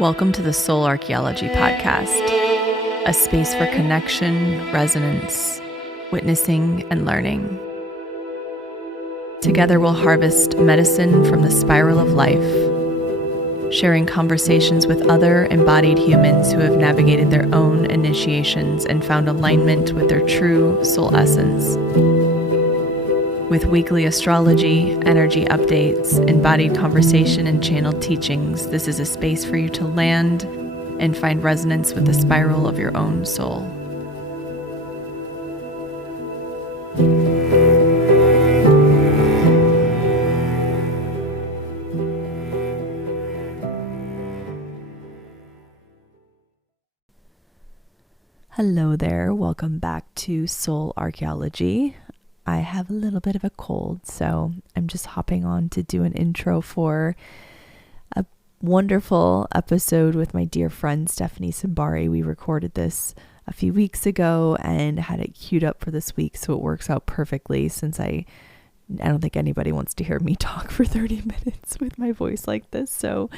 Welcome to the Soul Archaeology podcast, a space for connection, resonance, witnessing, and learning. Together we'll harvest medicine from the spiral of life, sharing conversations with other embodied humans who have navigated their own initiations and found alignment with their true soul essence. With weekly astrology, energy updates, embodied conversation, and channeled teachings, this is a space for you to land and find resonance with the spiral of your own soul. Hello there, welcome back to Soul Archaeology. I have a little bit of a cold, so I'm just hopping on to do an intro for a wonderful episode with my dear friend Stephanie Simbari. We recorded this a few weeks ago and had it queued up for this week, so it works out perfectly since I don't think anybody wants to hear me talk for 30 minutes with my voice like this. So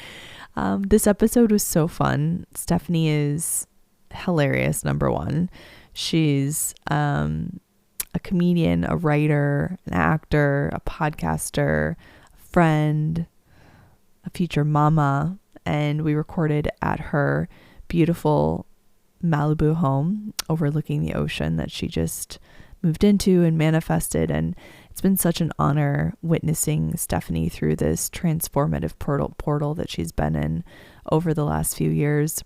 this episode was so fun. Stephanie is hilarious, number one. She's a comedian, a writer, an actor, a podcaster, a friend, a future mama, and we recorded at her beautiful Malibu home overlooking the ocean that she just moved into and manifested. And it's been such an honor witnessing Stephanie through this transformative portal that she's been in over the last few years.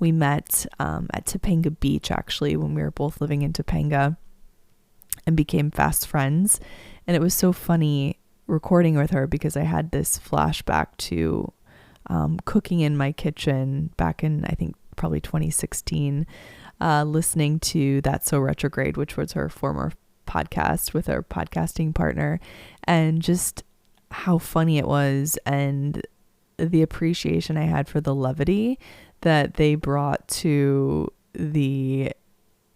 We met at Topanga Beach, actually, when we were both living in Topanga, and became fast friends. And it was so funny recording with her because I had this flashback to cooking in my kitchen back in, I think, probably 2016, listening to That's So Retrograde, which was her former podcast with her podcasting partner, and just how funny it was and the appreciation I had for the levity that they brought to the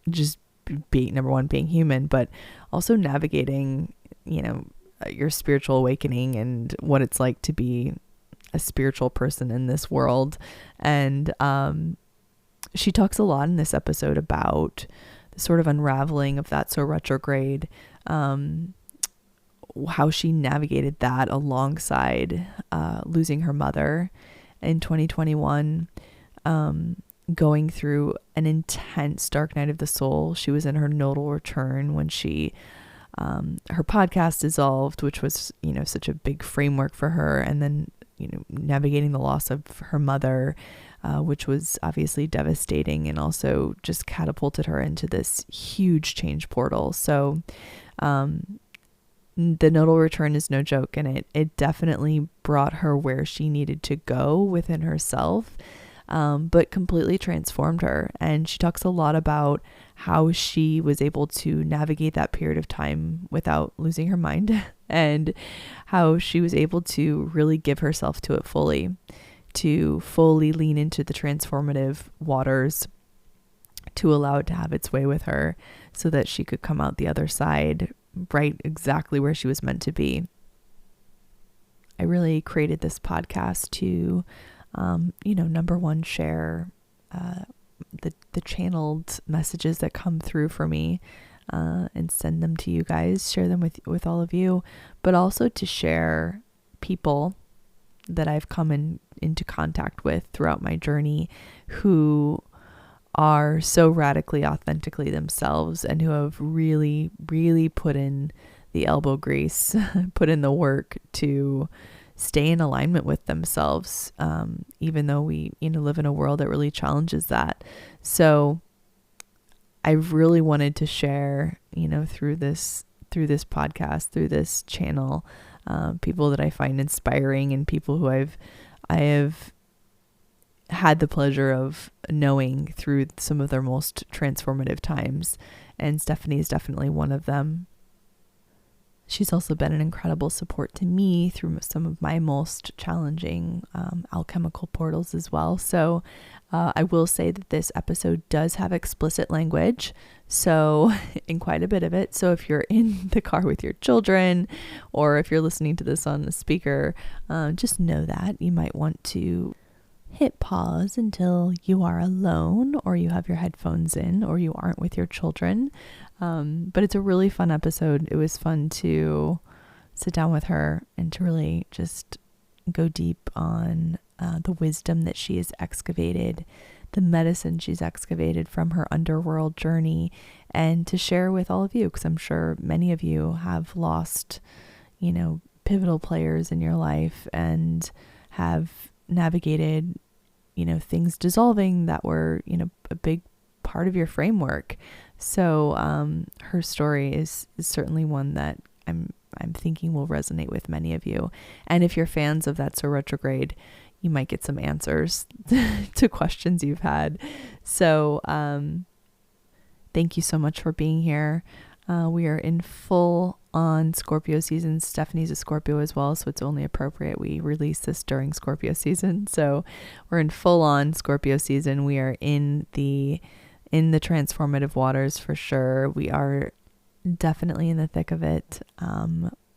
just being, number one, being human, but also navigating, your spiritual awakening and what it's like to be a spiritual person in this world. And she talks a lot in this episode about the sort of unraveling of that so retrograde, how she navigated that alongside losing her mother in 2021, going through an intense dark night of the soul. She was in her nodal return when she her podcast dissolved, which was such a big framework for her, and then navigating the loss of her mother, which was obviously devastating and also just catapulted her into this huge change portal. So the nodal return is no joke, and it definitely brought her where she needed to go within herself, but completely transformed her. And she talks a lot about how she was able to navigate that period of time without losing her mind, and how she was able to really give herself to it fully, to fully lean into the transformative waters, to allow it to have its way with her so that she could come out the other side right exactly where she was meant to be. I really created this podcast to number one, share the channeled messages that come through for me, and send them to you guys, share them with all of you, but also to share people that I've come into contact with throughout my journey who are so radically authentically themselves and who have really, really put in the elbow grease, put in the work to stay in alignment with themselves, even though we live in a world that really challenges that. So I really wanted to share through this podcast, through this channel, people that I find inspiring and people who I have had the pleasure of knowing through some of their most transformative times, and Stephanie is definitely one of them. She's also been an incredible support to me through some of my most challenging alchemical portals as well. So I will say that this episode does have explicit language, so in quite a bit of it. So if you're in the car with your children, or if you're listening to this on the speaker, just know that you might want to hit pause until you are alone or you have your headphones in or you aren't with your children. But it's a really fun episode. It was fun to sit down with her and to really just go deep on the wisdom that she has excavated, the medicine she's excavated from her underworld journey, and to share with all of you, because I'm sure many of you have lost, pivotal players in your life and have navigated, things dissolving that were, a big part of your framework. So her story is certainly one that I'm thinking will resonate with many of you. And if you're fans of That's So Retrograde, you might get some answers to questions you've had. So thank you so much for being here. We are in full on Scorpio season. Stephanie's a Scorpio as well, so it's only appropriate we release this during Scorpio season. So we're in full on Scorpio season. We are in the transformative waters for sure. We are definitely in the thick of it.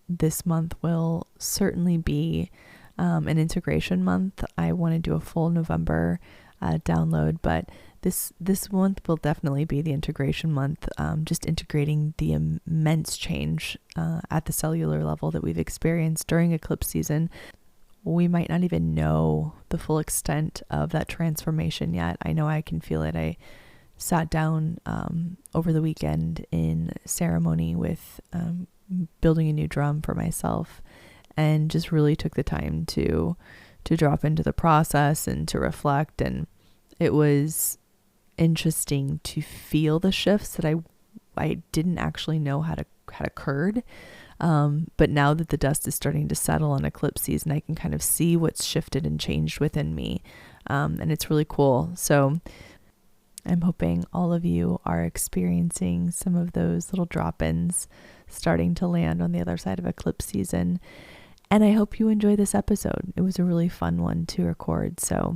This month will certainly be an integration month. I want to do a full November download, but this month will definitely be the integration month, just integrating the immense change at the cellular level that we've experienced during eclipse season. We might not even know the full extent of that transformation yet. I know I can feel it. I sat down over the weekend in ceremony with building a new drum for myself, and just really took the time to drop into the process and to reflect. And it was interesting to feel the shifts that I didn't actually know had occurred. But now that the dust is starting to settle on eclipse season, I can kind of see what's shifted and changed within me. And it's really cool. So I'm hoping all of you are experiencing some of those little drop-ins starting to land on the other side of eclipse season. And I hope you enjoy this episode. It was a really fun one to record. So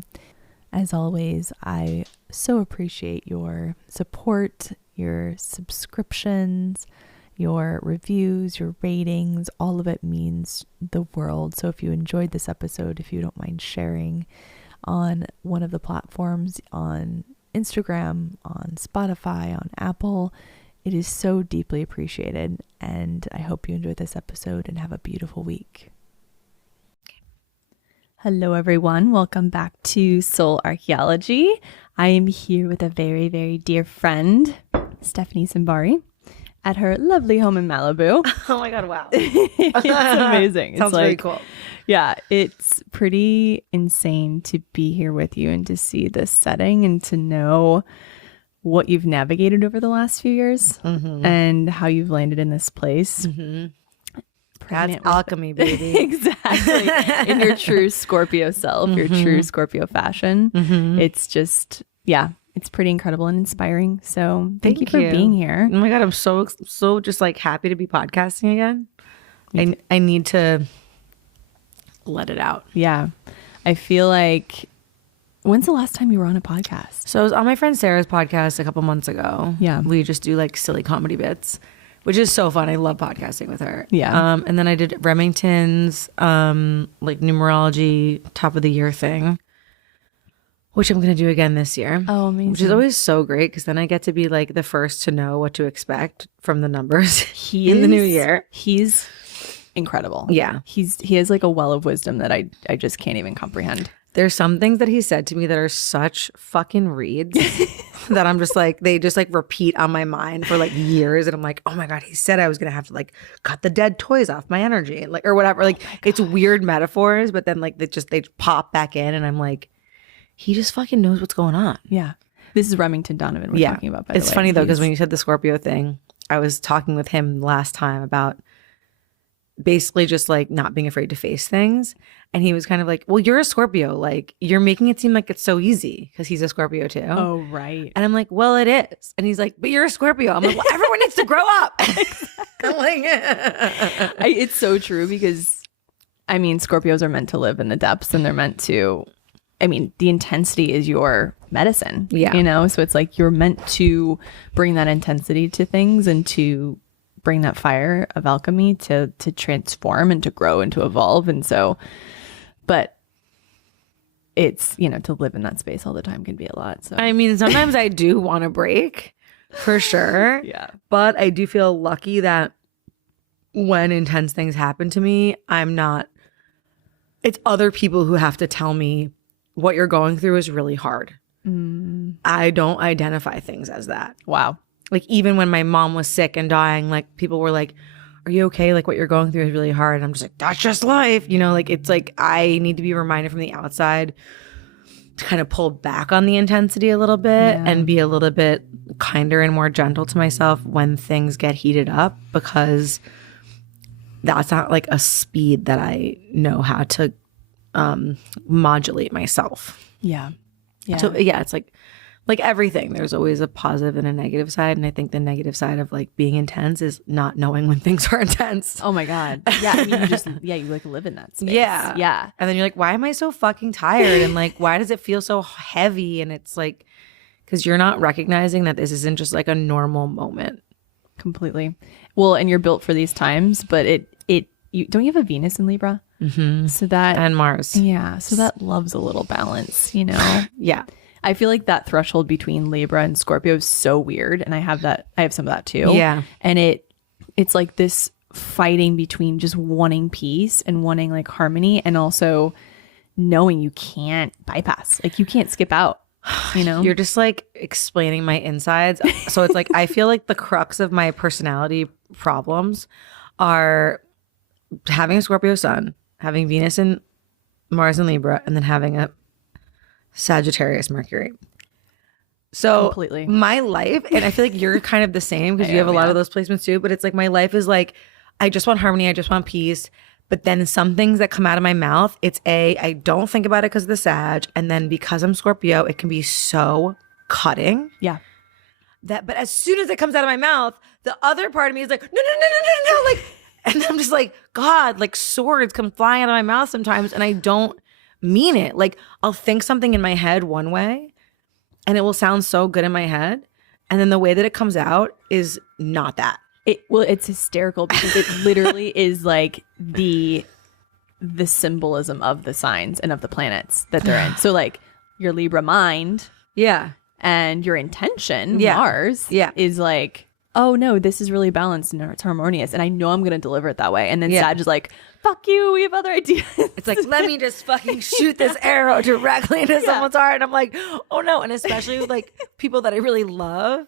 as always, I so appreciate your support, your subscriptions, your reviews, your ratings. All of it means the world. So if you enjoyed this episode, if you don't mind sharing on one of the platforms, on Instagram, on Spotify, on Apple, it is so deeply appreciated. And I hope you enjoyed this episode and have a beautiful week. Hello, everyone. Welcome back to Soul Archaeology. I am here with a very, very dear friend, Stephanie Simbari, at her lovely home in Malibu. Oh my God, wow. It's amazing. Sounds really cool. Yeah, it's pretty insane to be here with you and to see this setting and to know what you've navigated over the last few years and how you've landed in this place. That's alchemy, baby. Exactly. In your true Scorpio self, your true Scorpio fashion. It's just, it's pretty incredible and inspiring. So thank you for being here. Oh my God, I'm so just like happy to be podcasting again. I need to let it out. Yeah. I feel like, when's the last time you were on a podcast? So I was on my friend Sarah's podcast a couple months ago. Yeah. We just do like silly comedy bits, which is so fun. I love podcasting with her. Yeah. And then I did Remington's like numerology top of the year thing, which I'm going to do again this year. Oh, amazing. Which is always so great because then I get to be like the first to know what to expect from the numbers in the new year. He's incredible. Yeah. He has like a well of wisdom that I just can't even comprehend. There's some things that he said to me that are such fucking reads that I'm just like, they just like repeat on my mind for like years. And I'm like, oh my God, he said I was going to have to like cut the dead toys off my energy, like, or whatever. Like it's weird metaphors, but then like they pop back in and I'm like, he just fucking knows what's going on. Yeah. This is Remington Donovan we're talking about, by the way. It's funny though, because when you said the Scorpio thing, I was talking with him last time about basically just like not being afraid to face things. And he was kind of like, well, you're a Scorpio. Like you're making it seem like it's so easy because he's a Scorpio too. Oh, right. And I'm like, well, it is. And he's like, but you're a Scorpio. I'm like, well, everyone needs to grow up. I'm like, it's so true because I mean, Scorpios are meant to live in the depths and they're meant to, I mean, the intensity is your medicine, you know? So it's like you're meant to bring that intensity to things and to bring that fire of alchemy to transform and to grow and to evolve. And so, but it's, you know, to live in that space all the time can be a lot. So I mean, sometimes I do want a break for sure. yeah. But I do feel lucky that when intense things happen to me, it's other people who have to tell me what you're going through is really hard. I don't identify things as that. Wow. Like even when my mom was sick and dying, like people were like, are you okay? Like what you're going through is really hard. And I'm just like, that's just life. You know, like it's like I need to be reminded from the outside to kind of pull back on the intensity a little bit and be a little bit kinder and more gentle to myself when things get heated up, because that's not like a speed that I know how to modulate myself. Yeah. Yeah. So yeah, it's like everything. There's always a positive and a negative side. And I think the negative side of like being intense is not knowing when things are intense. Oh my God. Yeah. I mean, you like live in that space. Yeah. Yeah. And then you're like, why am I so fucking tired? And like, why does it feel so heavy? And it's like, because you're not recognizing that this isn't just like a normal moment. Completely. Well, and you're built for these times, but don't you have a Venus in Libra? Mm-hmm. So that, and Mars. yeah. So that loves a little balance, you know? Yeah. I feel like that threshold between Libra and Scorpio is so weird. And I have some of that too. Yeah. And it's like this fighting between just wanting peace and wanting like harmony, and also knowing you can't bypass, like you can't skip out, you know? You're just like explaining my insides. So it's like, I feel like the crux of my personality problems are having a Scorpio sun, having Venus and Mars and Libra, and then having a Sagittarius Mercury. So Completely. My life, and I feel like you're kind of the same because you have a lot of those placements too, but it's like my life is like, I just want harmony, I just want peace. But then some things that come out of my mouth, I don't think about it because of the Sag. And then because I'm Scorpio, it can be so cutting. Yeah. But as soon as it comes out of my mouth, the other part of me is like, no. Like, and I'm just like, God, like swords come flying out of my mouth sometimes. And I don't mean it. Like I'll think something in my head one way and it will sound so good in my head. And then the way that it comes out is not that. It's hysterical because it literally is like the symbolism of the signs and of the planets that they're in. So like your Libra mind, yeah, and your intention, yeah. Mars, yeah, is like, oh no, this is really balanced and it's harmonious, and I know I'm gonna deliver it that way. And then Sag is like, fuck you, we have other ideas. It's like, let me just fucking shoot this arrow directly into someone's heart, and I'm like, oh no. And especially with like people that I really love.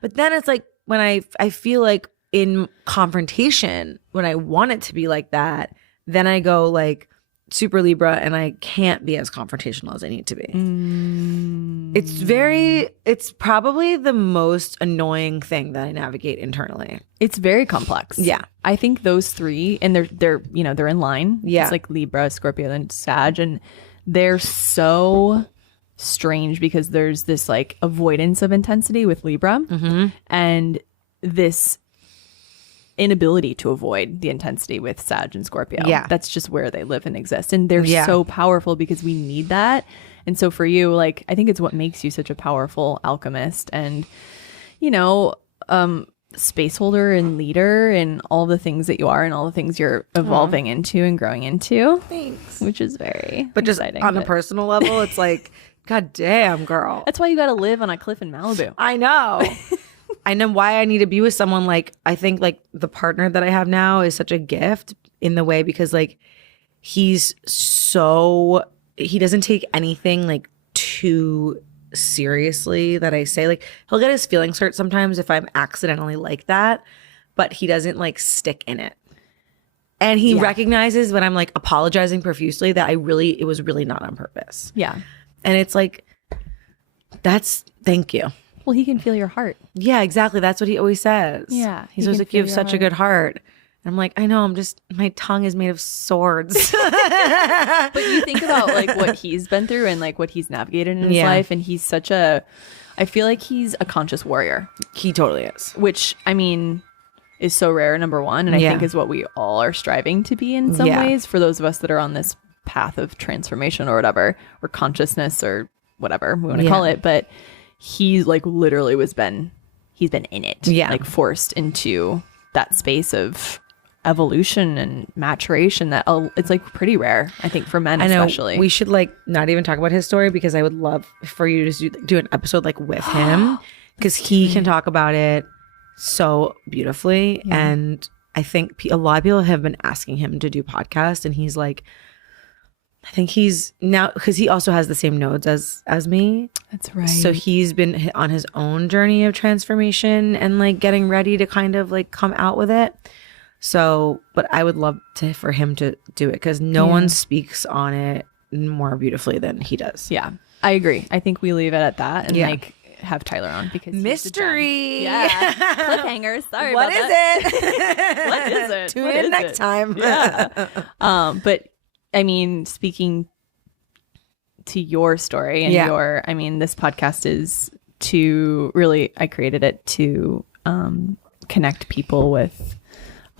But then it's like, when I feel like in confrontation, when I want it to be like that, then I go like super Libra and I can't be as confrontational as I need to be. It's probably the most annoying thing that I navigate internally. It's very complex. Yeah. I think those three, and they're in line. Yeah. It's like Libra, Scorpio, and Sag, and they're so strange because there's this like avoidance of intensity with Libra, and this inability to avoid the intensity with Sag and Scorpio. Yeah. That's just where they live and exist. And they're so powerful because we need that. And so for you, like, I think it's what makes you such a powerful alchemist and, you know, space holder and leader and all the things that you are and all the things you're evolving into and growing into. Thanks. Which is very But just exciting, on a personal level, it's like, God damn, girl. That's why you got to live on a cliff in Malibu. I know. I know why I need to be with someone. Like, I think like the partner that I have now is such a gift in the way because like he doesn't take anything like too seriously that I say. Like he'll get his feelings hurt sometimes if I'm accidentally like that, but he doesn't like stick in it. And he recognizes when I'm like apologizing profusely that it was really not on purpose. Yeah. And it's like, thank you. Well, he can feel your heart. Yeah, exactly. That's what he always says. Yeah. He's always like, you have such a good heart. And I'm like, I know, my tongue is made of swords. But you think about like what he's been through and like what he's navigated in his life. And he's I feel like he's a conscious warrior. He totally is. Which, I mean, is so rare, number one. And I think is what we all are striving to be in some ways for those of us that are on this path of transformation or whatever, or consciousness or whatever we want to call it. But he's like literally he's been in it. Yeah. Like forced into that space of evolution and maturation that it's like pretty rare, I think, for men. I know, especially. We should like not even talk about his story, because I would love for you to do an episode like with him, because he can talk about it so beautifully. Yeah. And I think a lot of people have been asking him to do podcasts, and he's like, I think he's now, because he also has the same nodes as me. That's right. So he's been on his own journey of transformation and like getting ready to kind of like come out with it. So, but I would love for him to do it, because no one speaks on it more beautifully than he does. Yeah, I agree. I think we leave it at that and like have Tyler on, because mystery. Yeah, cliffhanger. Sorry, what about is that. it? What is it? Tune in next time. Yeah. But I mean, speaking to your story and I mean, this podcast is to really, I created it to connect people with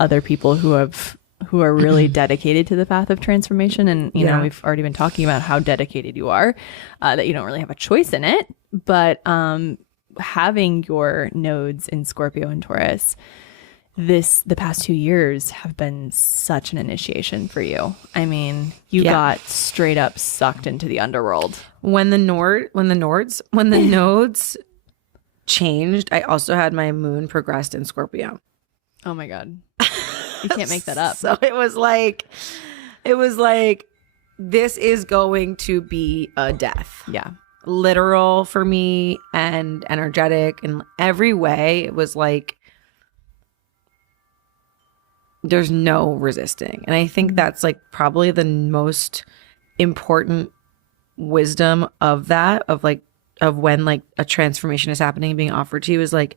other people who are really dedicated to the path of transformation. And, you know, we've already been talking about how dedicated you are, that you don't really have a choice in it. But having your nodes in Scorpio and Taurus, the past 2 years have been such an initiation for you. I mean, you got straight up sucked into the underworld. When the nodes changed, I also had my moon progressed in Scorpio. Oh my God. You can't make that up. So it was like, this is going to be a death. Yeah. Literal for me and energetic in every way. It was like, there's no resisting. And I think that's like probably the most important wisdom of that, of when like a transformation is happening, being offered to you, is like,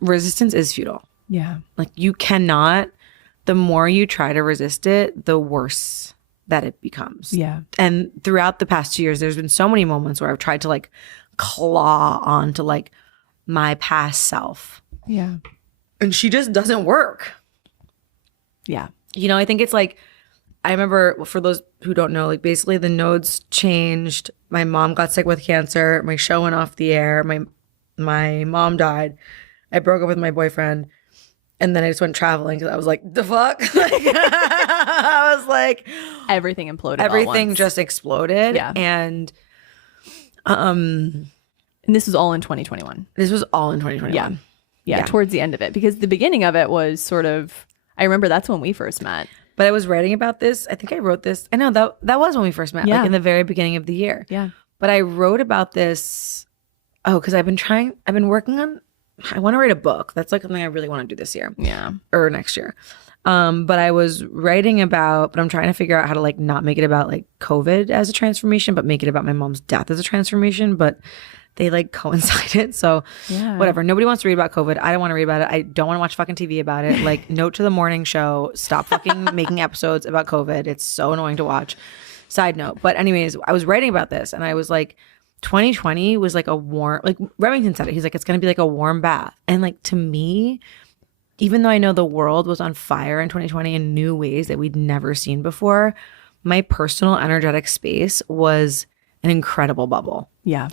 resistance is futile. Yeah. Like you cannot, the more you try to resist it, the worse that it becomes. Yeah. And throughout the past 2 years, there's been so many moments where I've tried to like claw onto like my past self. Yeah. And she just doesn't work. Yeah. You know, I think it's like, I remember, for those who don't know, like basically the nodes changed. My mom got sick with cancer. My show went off the air. My mom died. I broke up with my boyfriend. And then I just went traveling, because I was like, the fuck? Like, I was like, everything imploded. Everything just exploded. Yeah. And this was all in 2021. This was all in 2021. Yeah. Towards the end of it, because the beginning of it was sort of, I remember that's when we first met. But I was writing about this. I think I wrote this. I know that was when we first met, like in the very beginning of the year. Yeah. But I wrote about this, because I've been working on, I want to write a book. That's like something I really want to do this year. Yeah. Or next year. But I was writing about, but I'm trying to figure out how to like not make it about like COVID as a transformation, but make it about my mom's death as a transformation. But they like coincided. So whatever. Nobody wants to read about COVID. I don't want to read about it. I don't want to watch fucking TV about it. Like, note to the morning show, stop fucking making episodes about COVID. It's so annoying to watch. Side note. But anyways, I was writing about this, and I was like, 2020 was like a warm, like Remington said it. He's like, it's going to be like a warm bath. And like, to me, even though I know the world was on fire in 2020 in new ways that we'd never seen before, my personal energetic space was an incredible bubble. Yeah.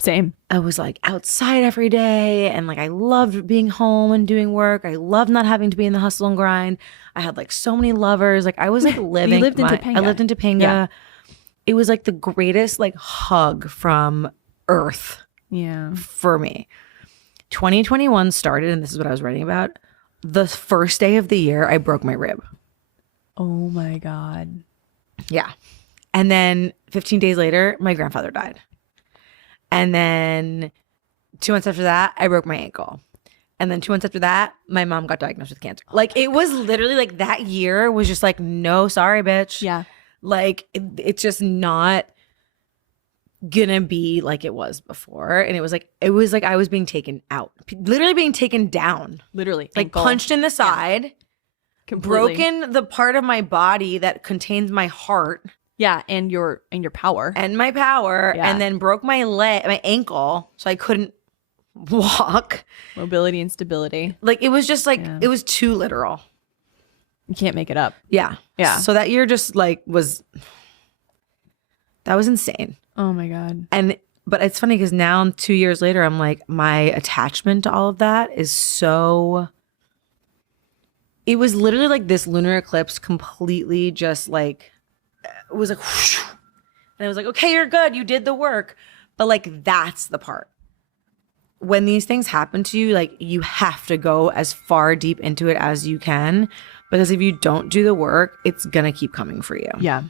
Same. I was like outside every day, and like I loved being home and doing work. I loved not having to be in the hustle and grind. I had like so many lovers. Like I was like living. You lived in Topanga. I lived in Topanga. Yeah. It was like the greatest like hug from Earth. Yeah. For me. 2021 started, and this is what I was writing about. The first day of the year, I broke my rib. Oh my God. Yeah. And then 15 days later, my grandfather died. And then 2 months after that, I broke my ankle. And then 2 months after that, my mom got diagnosed with cancer. Like, it was literally like that year was just like, no, sorry, bitch. Yeah. Like, it's just not gonna be like it was before. And it was like I was being taken out, literally being taken down, literally like ankle. Punched in the side, yeah. Broken the part of my body that contains my heart. Yeah, and your power. And my power. Yeah. And then broke my ankle, so I couldn't walk. Mobility and stability. Like, it was just like, It was too literal. You can't make it up. Yeah. Yeah. So that year just like that was insane. Oh my God. But it's funny because now 2 years later, I'm like, my attachment to all of that is so, it was literally like this lunar eclipse completely just like, it was like, whoosh, and I was like, okay, you're good. You did the work. But like, that's the part. When these things happen to you, like you have to go as far deep into it as you can, because if you don't do the work, it's going to keep coming for you. Yeah.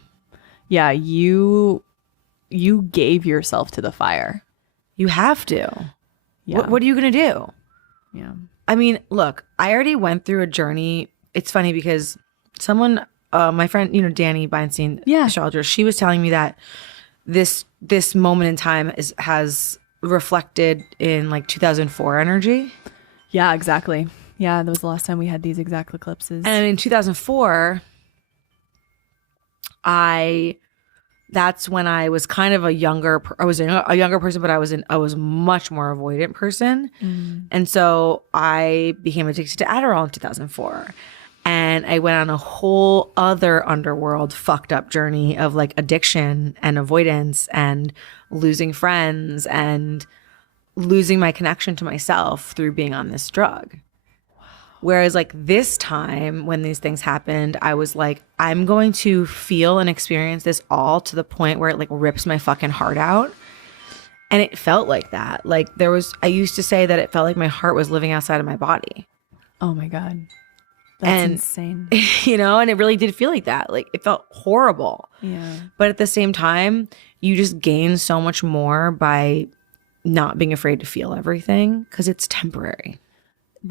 Yeah. You gave yourself to the fire. You have to. Yeah. What are you going to do? Yeah. I mean, look, I already went through a journey. It's funny because someone, my friend, you know, Danny Beinstein, astrologer, she was telling me that this moment in time has reflected in like 2004 energy. Yeah, exactly. Yeah, that was the last time we had these exact eclipses. And in 2004, that's when I was kind of a younger person, but I was much more avoidant person. And so I became addicted to Adderall in 2004. And I went on a whole other underworld fucked up journey of like addiction and avoidance and losing friends and losing my connection to myself through being on this drug. Whereas like this time when these things happened, I was like, I'm going to feel and experience this all to the point where it like rips my fucking heart out. And it felt like that. Like I used to say that it felt like my heart was living outside of my body. Oh my God. That's insane. You know, and it really did feel like that. Like it felt horrible. Yeah. But at the same time, you just gain so much more by not being afraid to feel everything because it's temporary.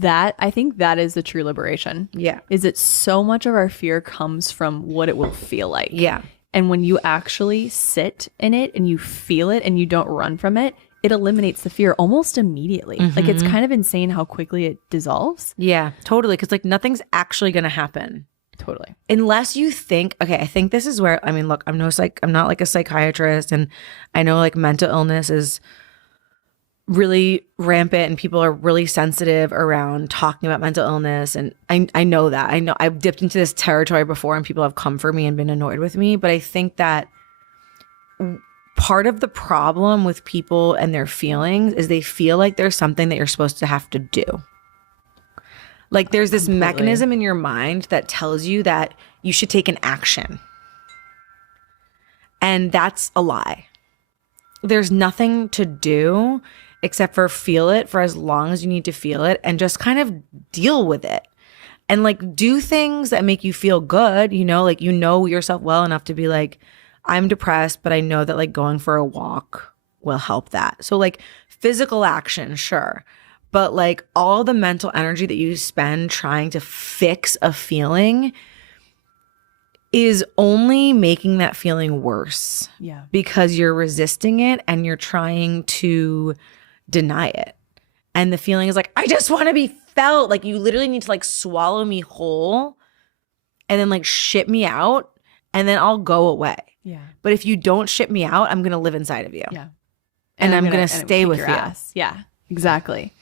I think that is the true liberation. Yeah. Is that so much of our fear comes from what it will feel like. Yeah. And when you actually sit in it and you feel it and you don't run from it, it eliminates the fear almost immediately. Like it's kind of insane how quickly it dissolves. Yeah, totally. Because like nothing's actually going to happen. Totally. Unless you think, okay, I think this is where, I mean, look, I'm not like a psychiatrist, and I know like mental illness is really rampant and people are really sensitive around talking about mental illness. And I know that. I know I've dipped into this territory before and people have come for me and been annoyed with me. But I think that part of the problem with people and their feelings is they feel like there's something that you're supposed to have to do. Like there's this mechanism in your mind that tells you that you should take an action. And that's a lie. There's nothing to do except for feel it for as long as you need to feel it and just kind of deal with it. And like do things that make you feel good, you know, like you know yourself well enough to be like, I'm depressed, but I know that like going for a walk will help that. So like physical action, sure. But like all the mental energy that you spend trying to fix a feeling is only making that feeling worse. Yeah. Because you're resisting it and you're trying to deny it. And the feeling is like, I just want to be felt. Like you literally need to like swallow me whole and then like shit me out and then I'll go away. Yeah. But if you don't shit me out, I'm going to live inside of you. Yeah. And I'm going to stay with you. Ass. Yeah, exactly.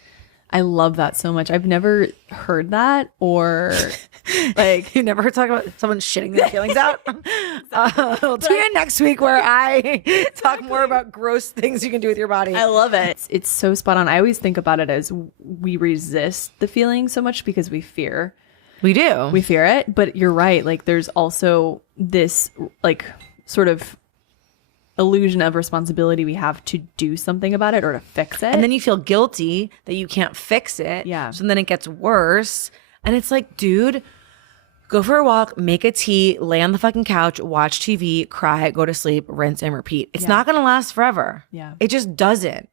I love that so much. I've never heard that or like you never heard talk about someone shitting their feelings out. We'll tune in next week where I talk more about gross things you can do with your body. I love it. It's so spot on. I always think about it as we resist the feeling so much because we fear. We do. We fear it. But you're right. Like there's also this like sort of illusion of responsibility we have to do something about it or to fix it. And then you feel guilty that you can't fix it. Yeah. So then it gets worse. And it's like, dude, go for a walk, make a tea, lay on the fucking couch, watch TV, cry, go to sleep, rinse and repeat. It's not going to last forever. Yeah. It just doesn't.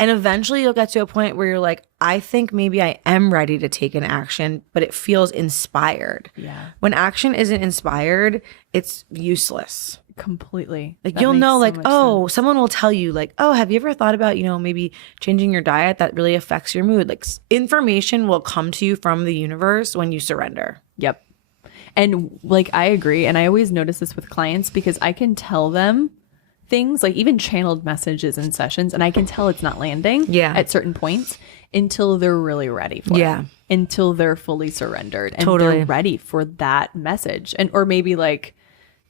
And eventually you'll get to a point where you're like, I think maybe I am ready to take an action, but it feels inspired. Yeah. When action isn't inspired, it's useless. Completely. Like you'll know like, oh, someone will tell you like, oh, have you ever thought about, you know, maybe changing your diet that really affects your mood? Like information will come to you from the universe when you surrender. Yep. And like, I agree. And I always notice this with clients because I can tell them things like even channeled messages in sessions and I can tell it's not landing at certain points until they're really ready for it. Until they're fully surrendered and they're ready for that message. And or maybe like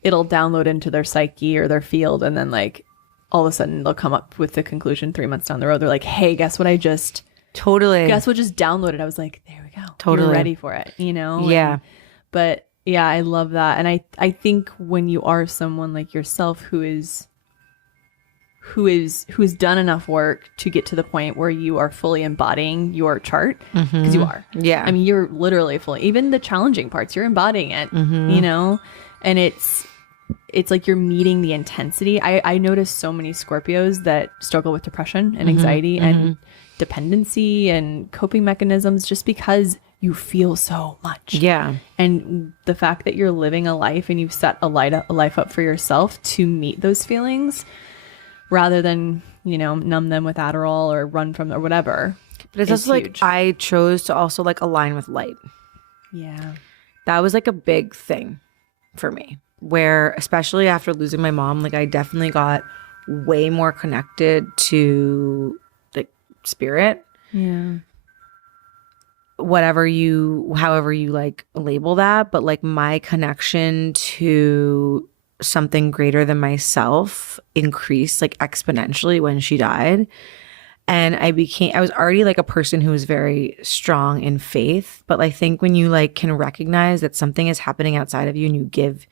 it'll download into their psyche or their field and then like all of a sudden they'll come up with the conclusion 3 months down the road. They're like, hey, guess what I just guess what just downloaded? I was like, there we go. now. Totally. You're ready for it, Yeah. But yeah, I love that. And I think when you are someone like yourself who has done enough work to get to the point where you are fully embodying your chart, because you are. Yeah. I mean, you're literally fully, even the challenging parts, you're embodying it, and it's like you're meeting the intensity. I notice so many Scorpios that struggle with depression and anxiety and dependency and coping mechanisms just because you feel so much. Yeah. And the fact that you're living a life and you've set a life up for yourself to meet those feelings rather than, numb them with Adderall or run from or whatever. But it's also huge. Like I chose to also like align with light. Yeah. That was like a big thing for me, where especially after losing my mom, like I definitely got way more connected to like spirit. Yeah. However you like label that, but like my connection to something greater than myself increased like exponentially when she died. And I was already like a person who was very strong in faith, but I think when you like can recognize that something is happening outside of you and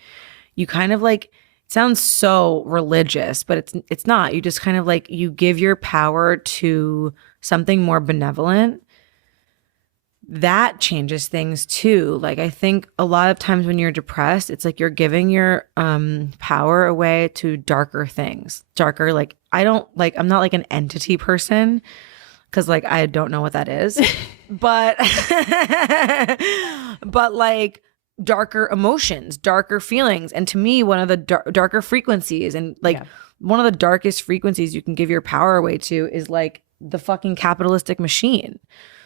you kind of like, it sounds so religious, but it's not. You just kind of like, you give your power to something more benevolent. That changes things too. Like I think a lot of times when you're depressed, it's like you're giving your power away to darker things. Darker, like I'm not like an entity person because like I don't know what that is. but like darker emotions, darker feelings. And to me, one of the darker frequencies and like one of the darkest frequencies you can give your power away to is like the fucking capitalistic machine.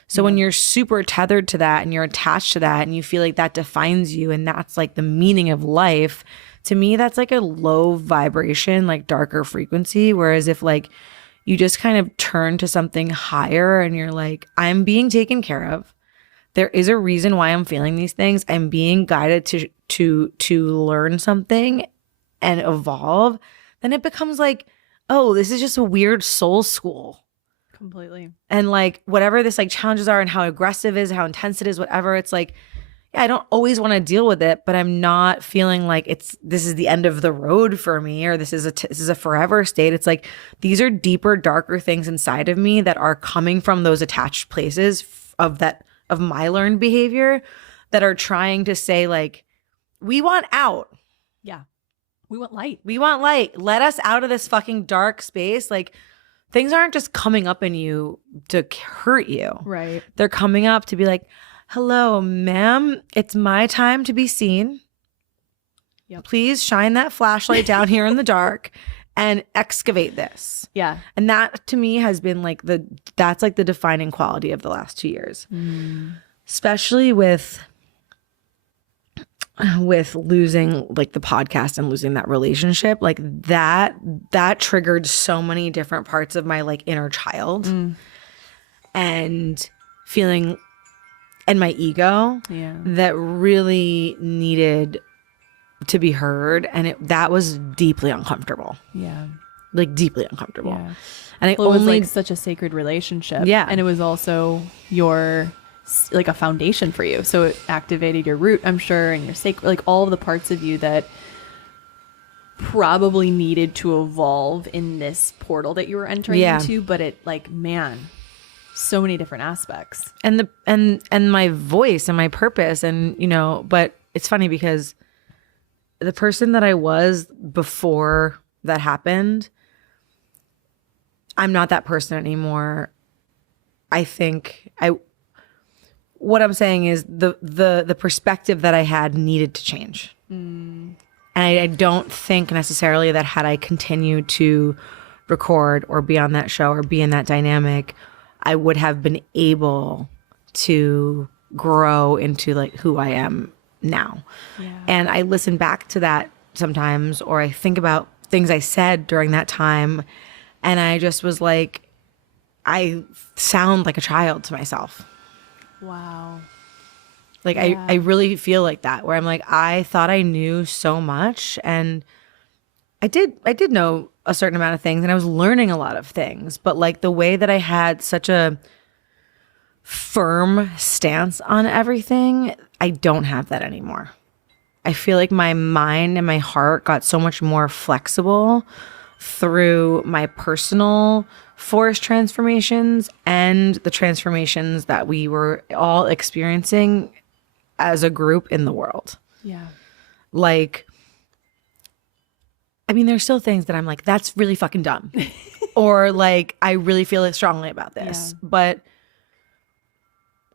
So when you're super tethered to that and you're attached to that and you feel like that defines you and that's like the meaning of life, to me, that's like a low vibration, like darker frequency. Whereas if like you just kind of turn to something higher and you're like, I'm being taken care of. There is a reason why I'm feeling these things. I'm being guided to learn something and evolve. Then it becomes like, oh, this is just a weird soul school. Completely. And like whatever this like challenges are and how aggressive it is, how intense it is, whatever, it's like, yeah, I don't always want to deal with it, but I'm not feeling like this is the end of the road for me or this is a forever state. It's like these are deeper, darker things inside of me that are coming from those attached places of my learned behavior that are trying to say like, we want out. Yeah. We want light. We want light. Let us out of this fucking dark space. Like, things aren't just coming up in you to hurt you. Right. They're coming up to be like, hello, ma'am, it's my time to be seen. Yep. Please shine that flashlight down here in the dark and excavate this. Yeah. And that to me has been like that's like the defining quality of the last 2 years. Especially with losing like the podcast and losing that relationship, like that triggered so many different parts of my like inner child and feeling and my ego that really needed to be heard. And that was deeply uncomfortable. Yeah. Like deeply uncomfortable. Yeah. And it was like such a sacred relationship. Yeah. And it was also like a foundation for you. So it activated your root, I'm sure, and your sacred, like all of the parts of you that probably needed to evolve in this portal that you were entering into. But it like, man, so many different aspects. And my voice and my purpose and, but it's funny because the person that I was before that happened, I'm not that person anymore. I think what I'm saying is the perspective that I had needed to change. And I don't think necessarily that had I continued to record or be on that show or be in that dynamic, I would have been able to grow into like who I am now. Yeah. And I listen back to that sometimes, or I think about things I said during that time. And I just was like, I sound like a child to myself. Wow. Like I really feel like that, where I'm like, I thought I knew so much and I did know a certain amount of things and I was learning a lot of things, but like the way that I had such a firm stance on everything. I don't have that anymore. I feel like my mind and my heart got so much more flexible through my personal forest transformations and the transformations that we were all experiencing as a group in the world. Yeah. Like, I mean, there's still things that I'm like, that's really fucking dumb. Or like, I really feel it strongly about this. Yeah. But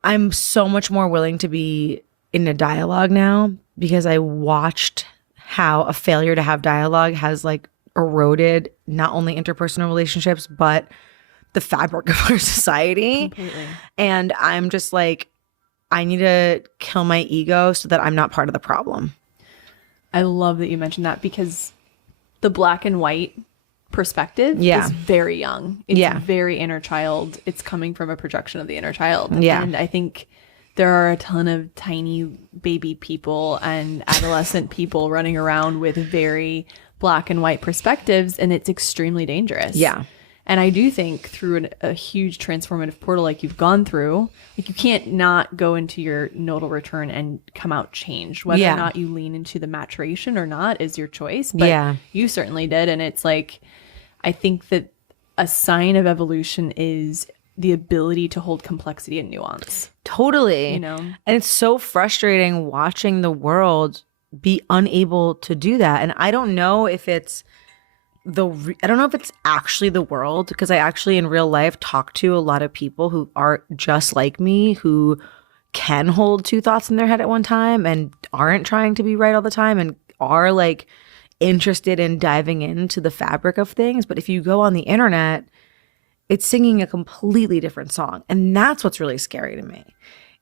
I'm so much more willing to be in a dialogue now because I watched how a failure to have dialogue has like eroded not only interpersonal relationships, but the fabric of our society. Completely. And I'm just like, I need to kill my ego so that I'm not part of the problem. I love that you mentioned that because the black and white perspective Yeah. is very young. It's Yeah. very inner child. It's coming from a projection of the inner child. Yeah. And I think there are a ton of tiny baby people and adolescent people running around with very black and white perspectives, and it's extremely dangerous. Yeah. And I do think through a huge transformative portal like you've gone through, like you can't not go into your nodal return and come out changed. Whether Yeah. or not you lean into the maturation or not is your choice. But Yeah. you certainly did. And it's like, I think that a sign of evolution is the ability to hold complexity and nuance. Totally. You know? And it's so frustrating watching the world be unable to do that. And I don't know if it's I don't know if it's actually the world, because I actually in real life talk to a lot of people who are just like me, who can hold two thoughts in their head at one time and aren't trying to be right all the time and are like interested in diving into the fabric of things. But if you go on the internet, it's singing a completely different song. And that's what's really scary to me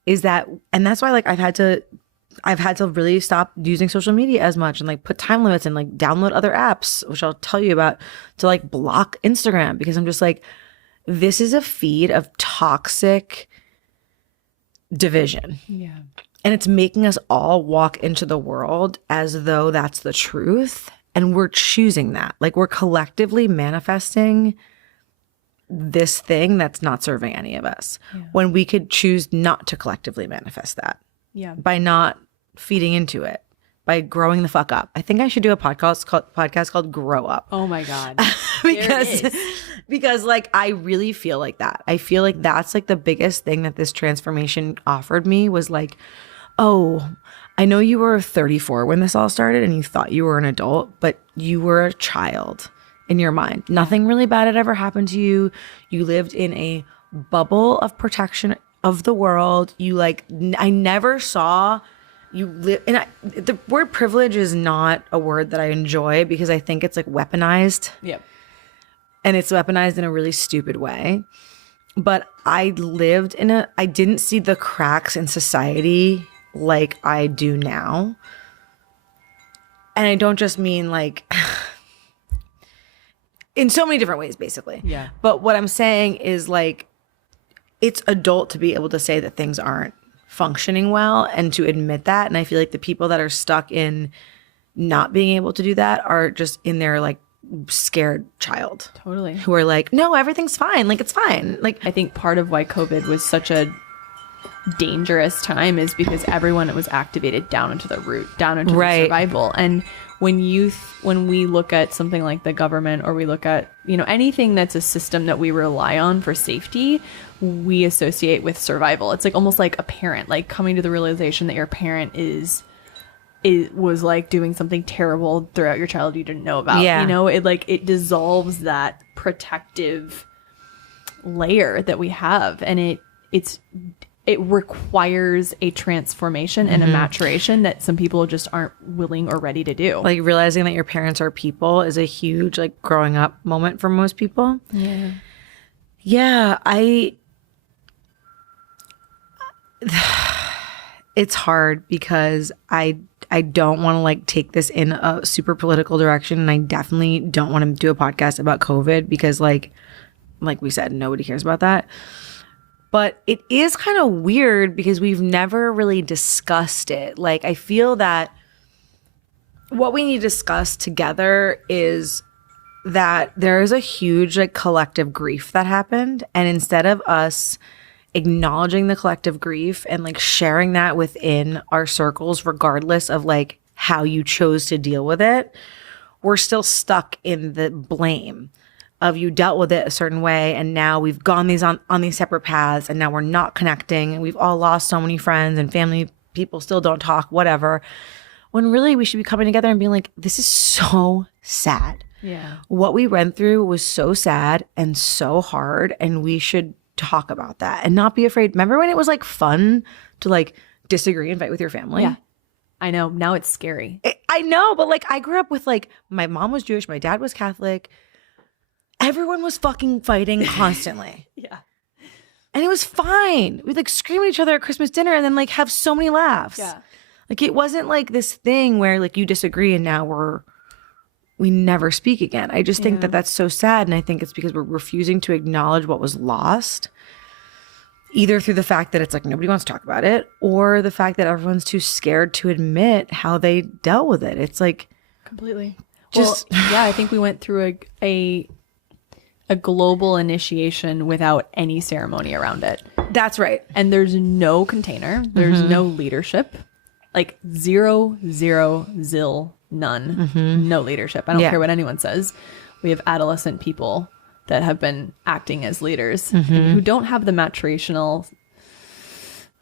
is that, and that's why like I've had to really stop using social media as much and like put time limits and like download other apps, which I'll tell you about, to like block Instagram, because I'm just like, this is a feed of toxic division. Yeah. And it's making us all walk into the world as though that's the truth. And we're choosing that. Like we're collectively manifesting this thing that's not serving any of us, when we could choose not to collectively manifest that. Yeah. By not feeding into it, by growing the fuck up. I think I should do a podcast called Grow Up. Oh my God. because like I really feel like that. I feel like that's like the biggest thing that this transformation offered me was like, oh, I know you were 34 when this all started and you thought you were an adult, but you were a child in your mind. Nothing really bad had ever happened to you. You lived in a bubble of protection of the world. You like, I never saw you live. And the word privilege is not a word that I enjoy because I think it's like weaponized. Yep. And it's weaponized in a really stupid way. But I lived I didn't see the cracks in society like I do now. And I don't just mean like, in so many different ways, basically. Yeah. But what I'm saying is like, it's adult to be able to say that things aren't functioning well and to admit that. And I feel like the people that are stuck in not being able to do that are just in their like scared child. Totally. Who are like, no, everything's fine. Like, it's fine. Like, I think part of why COVID was such a dangerous time is because everyone was activated down into the root, down into the survival. And when we look at something like the government, or we look at, you know, anything that's a system that we rely on for safety, we associate with survival. It's like almost like a parent, like coming to the realization that your parent was like doing something terrible throughout your childhood you didn't know about. Yeah. You know, it dissolves that protective layer that we have, and it requires a transformation and a maturation that some people just aren't willing or ready to do. Like realizing that your parents are people is a huge like growing up moment for most people. Yeah. Yeah, it's hard because I don't want to like take this in a super political direction, and I definitely don't want to do a podcast about COVID because like we said, nobody cares about that. But it is kind of weird because we've never really discussed it. Like, I feel that what we need to discuss together is that there is a huge like collective grief that happened. And instead of us acknowledging the collective grief and like sharing that within our circles, regardless of like how you chose to deal with it, we're still stuck in the blame of you dealt with it a certain way, and now we've gone on these separate paths, and now we're not connecting, and we've all lost so many friends and family, people still don't talk, whatever. When really we should be coming together and being like, this is so sad. Yeah. What we went through was so sad and so hard, and we should talk about that and not be afraid. Remember when it was like fun to like disagree and fight with your family? Yeah. I know. Now it's scary. I know, but like I grew up with like, my mom was Jewish, my dad was Catholic. Everyone was fucking fighting constantly. Yeah. And it was fine. We'd like scream at each other at Christmas dinner and then like have so many laughs. Yeah. Like it wasn't like this thing where like you disagree and now we never speak again. I just think that that's so sad. And I think it's because we're refusing to acknowledge what was lost, either through the fact that it's like nobody wants to talk about it, or the fact that everyone's too scared to admit how they dealt with it. It's like completely. Just well, yeah, I think we went through a global initiation without any ceremony around it. That's right. And there's no container. There's no leadership. Like zero, zil, none. No leadership. I don't care what anyone says. We have adolescent people that have been acting as leaders who don't have the maturational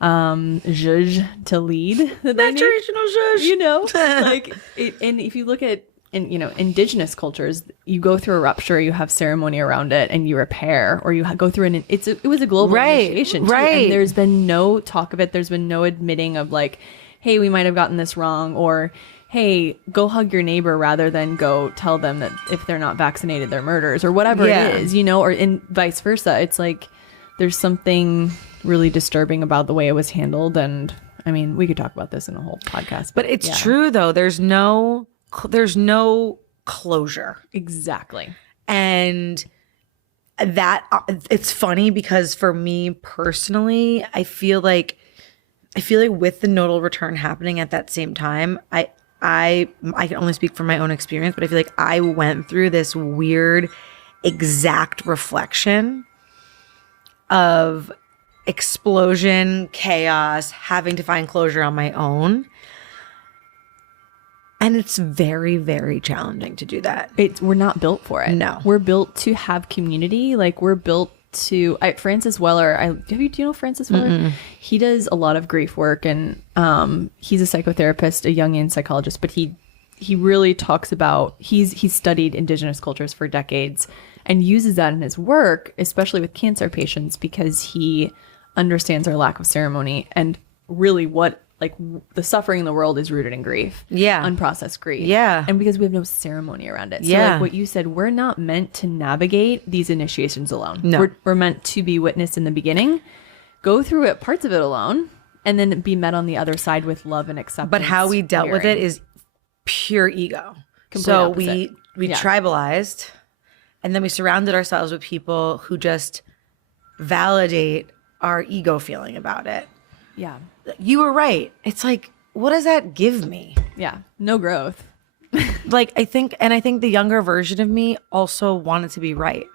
zhuzh to lead that they need. Maturational zhuzh. You know, like, and if you look at, indigenous cultures, you go through a rupture, you have ceremony around it, and you repair, or you go through it was a global initiation, too, and there's been no talk of it. There's been no admitting of like, hey, we might have gotten this wrong, or hey, go hug your neighbor rather than go tell them that if they're not vaccinated, they're murderers, or whatever it is, or vice versa. It's like there's something really disturbing about the way it was handled, and I mean, we could talk about this in a whole podcast, but it's true though. There's no closure. Exactly. And that it's funny because for me personally, I feel like with the nodal return happening at that same time, I can only speak from my own experience, but I feel like I went through this weird exact reflection of explosion, chaos, having to find closure on my own. And it's very, very challenging to do that. We're not built for it. No. We're built to have community. Like we're built to Francis Weller. Do you know Francis Weller? Mm-mm. He does a lot of grief work, and he's a psychotherapist, a Jungian psychologist, but he really talks about he's studied indigenous cultures for decades and uses that in his work, especially with cancer patients, because he understands our lack of ceremony and really what the suffering in the world is rooted in grief. Yeah. Unprocessed grief. Yeah. And because we have no ceremony around it. So like what you said, we're not meant to navigate these initiations alone. No. We're meant to be witnessed in the beginning, go through it, parts of it alone, and then be met on the other side with love and acceptance. But how we dealt with it is pure ego. So we tribalized, and then we surrounded ourselves with people who just validate our ego feeling about it. Yeah. You were right. It's like, what does that give me? Yeah. No growth. I think the younger version of me also wanted to be right.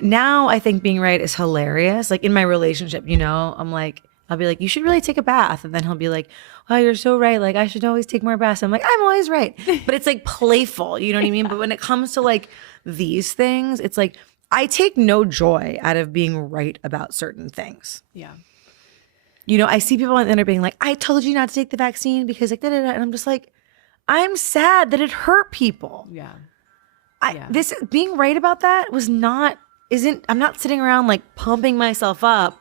Now I think being right is hilarious. Like in my relationship, I'm like, I'll be like, you should really take a bath. And then he'll be like, oh, you're so right. Like I should always take more baths. I'm like, I'm always right. But it's like playful, you know what I mean? But when it comes to like these things, it's like, I take no joy out of being right about certain things. Yeah. I see people on the internet being like, I told you not to take the vaccine because like, da-da-da. And I'm just like, I'm sad that it hurt people. Yeah. This being right about that I'm not sitting around like pumping myself up.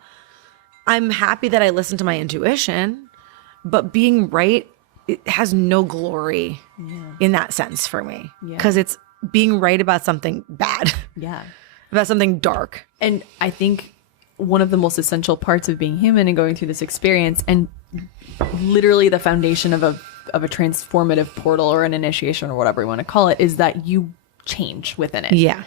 I'm happy that I listened to my intuition, but being right, it has no glory in that sense for me. Because it's being right about something bad. Yeah. About something dark. And I think one of the most essential parts of being human and going through this experience, and literally the foundation of a transformative portal or an initiation or whatever you want to call it, is that you change within it. Yeah.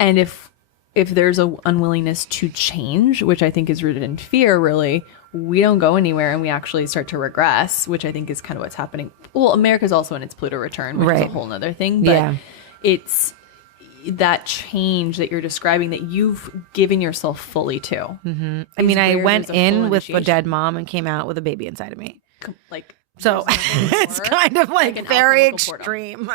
And if there's a unwillingness to change, which I think is rooted in fear, really, we don't go anywhere and we actually start to regress, which I think is kind of what's happening. Well, America's also in its Pluto return, which is a whole nother thing. But it's that change that you're describing that you've given yourself fully to. Mm-hmm. I mean, I went in with a dead mom and came out with a baby inside of me. Like, so it's kind of like very extreme.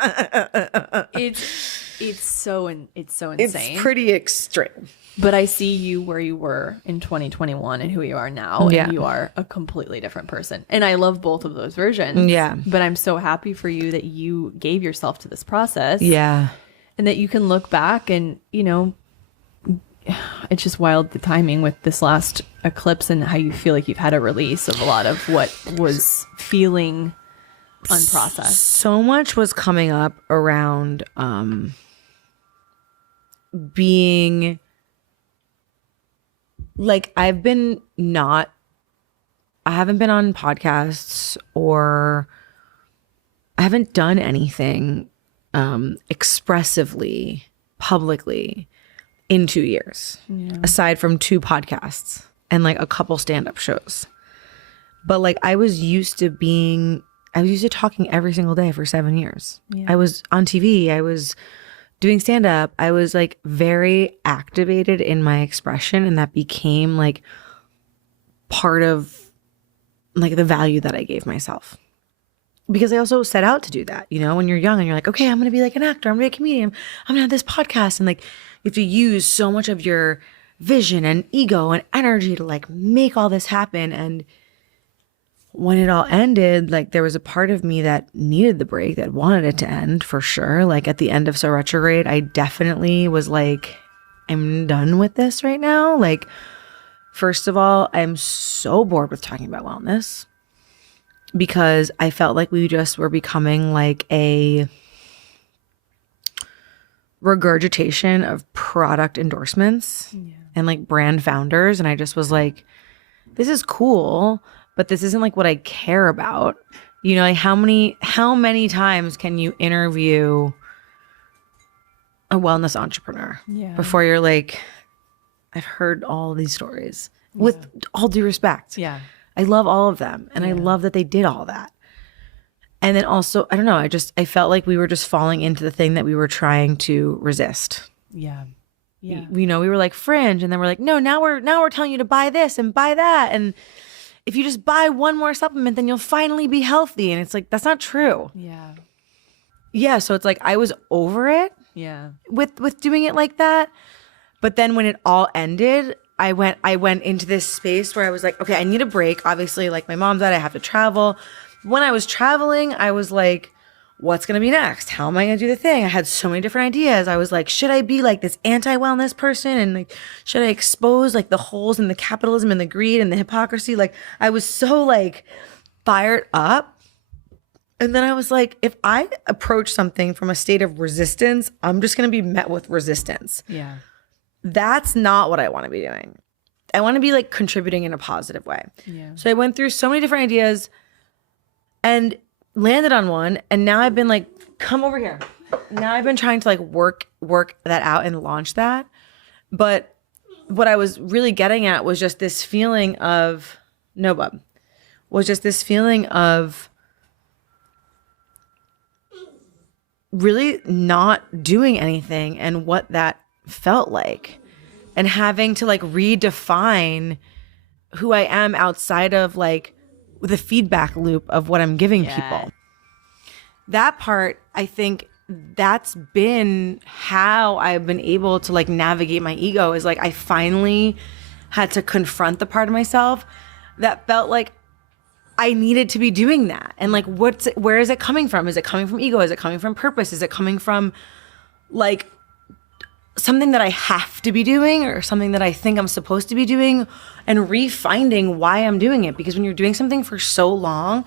It's so insane. It's pretty extreme. But I see you where you were in 2021 and who you are now. Yeah. And you are a completely different person. And I love both of those versions. Yeah. But I'm so happy for you that you gave yourself to this process. Yeah. And that you can look back and, you know, it's just wild the timing with this last eclipse and how you feel like you've had a release of a lot of what was feeling unprocessed. So much was coming up around being like, I haven't been on podcasts or I haven't done anything expressively, publicly in 2 years, aside from 2 podcasts and like a couple stand-up shows. But like I was used to talking every single day for 7 years. Yeah. I was on TV. I was doing stand-up. I was like very activated in my expression, and that became like part of like the value that I gave myself. Because I also set out to do that, you know, when you're young and you're like, okay, I'm going to be like an actor. I'm going to be a comedian. I'm going to have this podcast. And like, you have to use so much of your vision and ego and energy to like make all this happen. And when it all ended, like there was a part of me that needed the break, that wanted it to end for sure. Like at the end of Soul Retrograde, I definitely was like, I'm done with this right now. Like, first of all, I'm so bored with talking about wellness because I felt like we just were becoming like a regurgitation of product endorsements and like brand founders. And I just was like, this is cool, but this isn't like what I care about. You know, like how many times can you interview a wellness entrepreneur before you're like, I've heard all these stories with all due respect. Yeah. I love all of them. And I love that they did all that. And then also, I don't know, I felt like we were just falling into the thing that we were trying to resist. Yeah. Yeah. You know, we were like fringe, and then we're like, no, now we're telling you to buy this and buy that. And if you just buy one more supplement, then you'll finally be healthy. And it's like, that's not true. Yeah. Yeah. So it's like, I was over it. Yeah. With doing it like that. But then when it all ended, I went into this space where I was like, okay, I need a break. Obviously, like my mom's out, I have to travel. When I was traveling, I was like, what's going to be next? How am I going to do the thing? I had so many different ideas. I was like, should I be like this anti-wellness person? And like, should I expose like the holes in the capitalism and the greed and the hypocrisy? Like, I was so like fired up. And then I was like, if I approach something from a state of resistance, I'm just going to be met with resistance. Yeah. That's not what I want to be doing. I want to be like contributing in a positive way. Yeah. So I went through so many different ideas and landed on one. And now I've been like, come over here. Now I've been trying to like work that out and launch that. But what I was really getting at was just this feeling of, no, bub, was just this feeling of really not doing anything and what that felt like, and having to like redefine who I am outside of like the feedback loop of what I'm giving people. That part, I think that's been how I've been able to like navigate my ego, is like I finally had to confront the part of myself that felt like I needed to be doing that. And like, where is it coming from? Is it coming from ego? Is it coming from purpose? Is it coming from like something that I have to be doing or something that I think I'm supposed to be doing, and refinding why I'm doing it? Because when you're doing something for so long,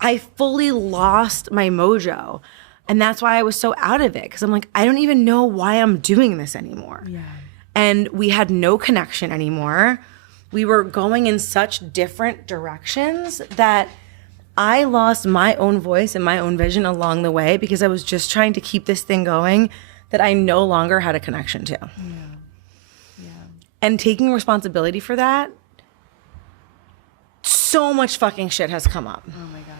I fully lost my mojo. And that's why I was so out of it. Because I'm like, I don't even know why I'm doing this anymore. Yeah. And we had no connection anymore. We were going in such different directions that I lost my own voice and my own vision along the way, because I was just trying to keep this thing going that I no longer had a connection to. Yeah. And taking responsibility for that, so much fucking shit has come up. Oh my God.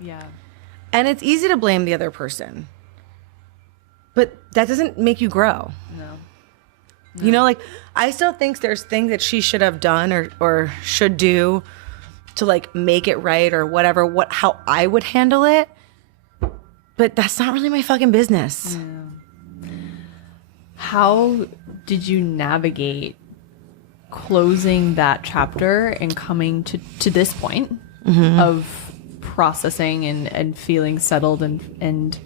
Yeah. And it's easy to blame the other person. But that doesn't make you grow. No. You know, like, I still think there's things that she should have done or should do to like make it right or whatever, how I would handle it. But that's not really my fucking business. Yeah. How did you navigate closing that chapter and coming to this point of processing and feeling settled and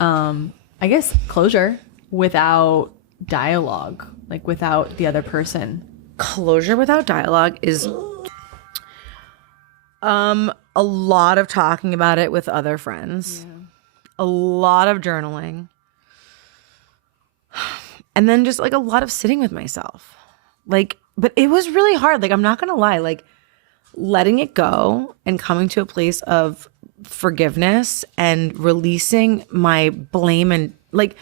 I guess closure without dialogue, like without the other person? Closure without dialogue is a lot of talking about it with other friends, a lot of journaling, and then just like a lot of sitting with myself. Like, but it was really hard. Like, I'm not gonna lie, like letting it go and coming to a place of forgiveness and releasing my blame. And like,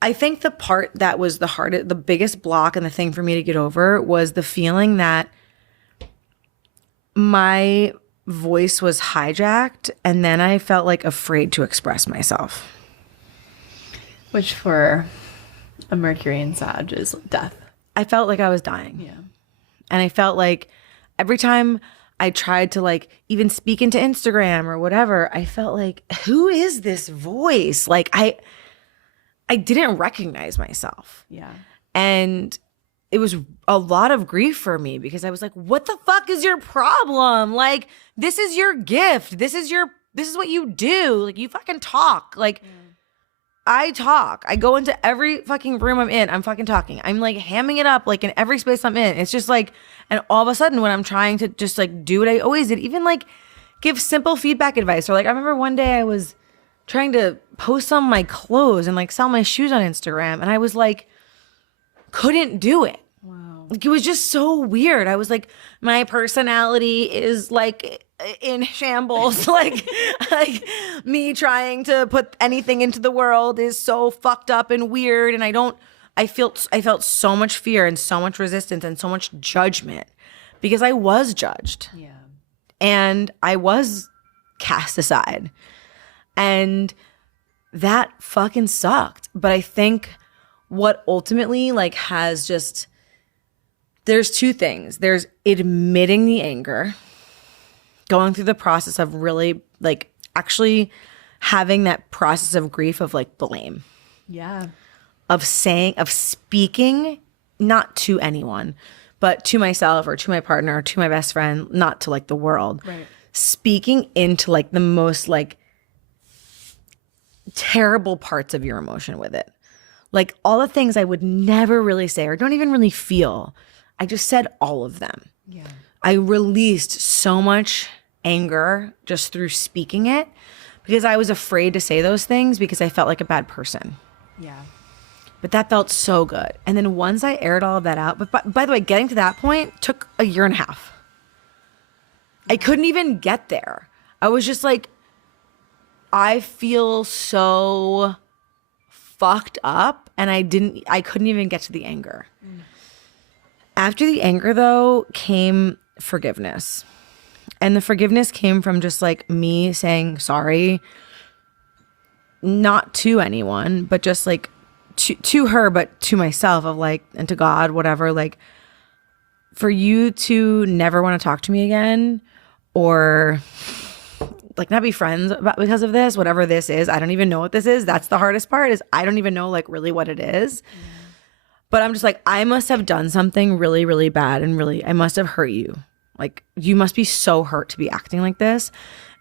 I think the part that was the hardest, the biggest block and the thing for me to get over was the feeling that my voice was hijacked, and then I felt like afraid to express myself. Which for a Mercury and Sag is death. I felt like I was dying. Yeah. And I felt like every time I tried to like even speak into Instagram or whatever, I felt like, who is this voice? Like I didn't recognize myself. Yeah. And it was a lot of grief for me because I was like, what the fuck is your problem? Like, this is your gift. This is what you do. Like, you fucking talk. Like, I talk. I go into every fucking room I'm in. I'm fucking talking. I'm like hamming it up like in every space I'm in. It's just like, and all of a sudden when I'm trying to just like do what I always did, even like give simple feedback advice, or like I remember one day I was trying to post some of my clothes and like sell my shoes on Instagram, and I was like, couldn't do it. Wow. Like, it was just so weird. I was like, my personality is like in shambles. like me trying to put anything into the world is so fucked up and weird. And I felt so much fear and so much resistance and so much judgment because I was judged. Yeah. And I was cast aside. And that fucking sucked. But I think what ultimately like has just, there's two things. There's admitting the anger, going through the process of really like actually having that process of grief of like blame. Yeah. Of speaking, not to anyone, but to myself or to my partner or to my best friend, not to like the world. Right. Speaking into like the most like terrible parts of your emotion with it. Like all the things I would never really say or don't even really feel. I just said all of them. Yeah. I released so much anger just through speaking it because I was afraid to say those things because I felt like a bad person. Yeah. But that felt so good. And then once I aired all of that out, but by the way, getting to that point took a year and a half. I couldn't even get there. I was just like, I feel so fucked up, and I couldn't even get to the anger. After the anger though came forgiveness. And the forgiveness came from just like me saying sorry, not to anyone, but just like to her, but to myself, of like, and to God, whatever, like for you to never want to talk to me again or like not be friends because of this, whatever this is. I don't even know what this is. That's the hardest part, is I don't even know like really what it is. But I'm just like, I must have done something really, really bad, and really, I must have hurt you. Like, you must be so hurt to be acting like this.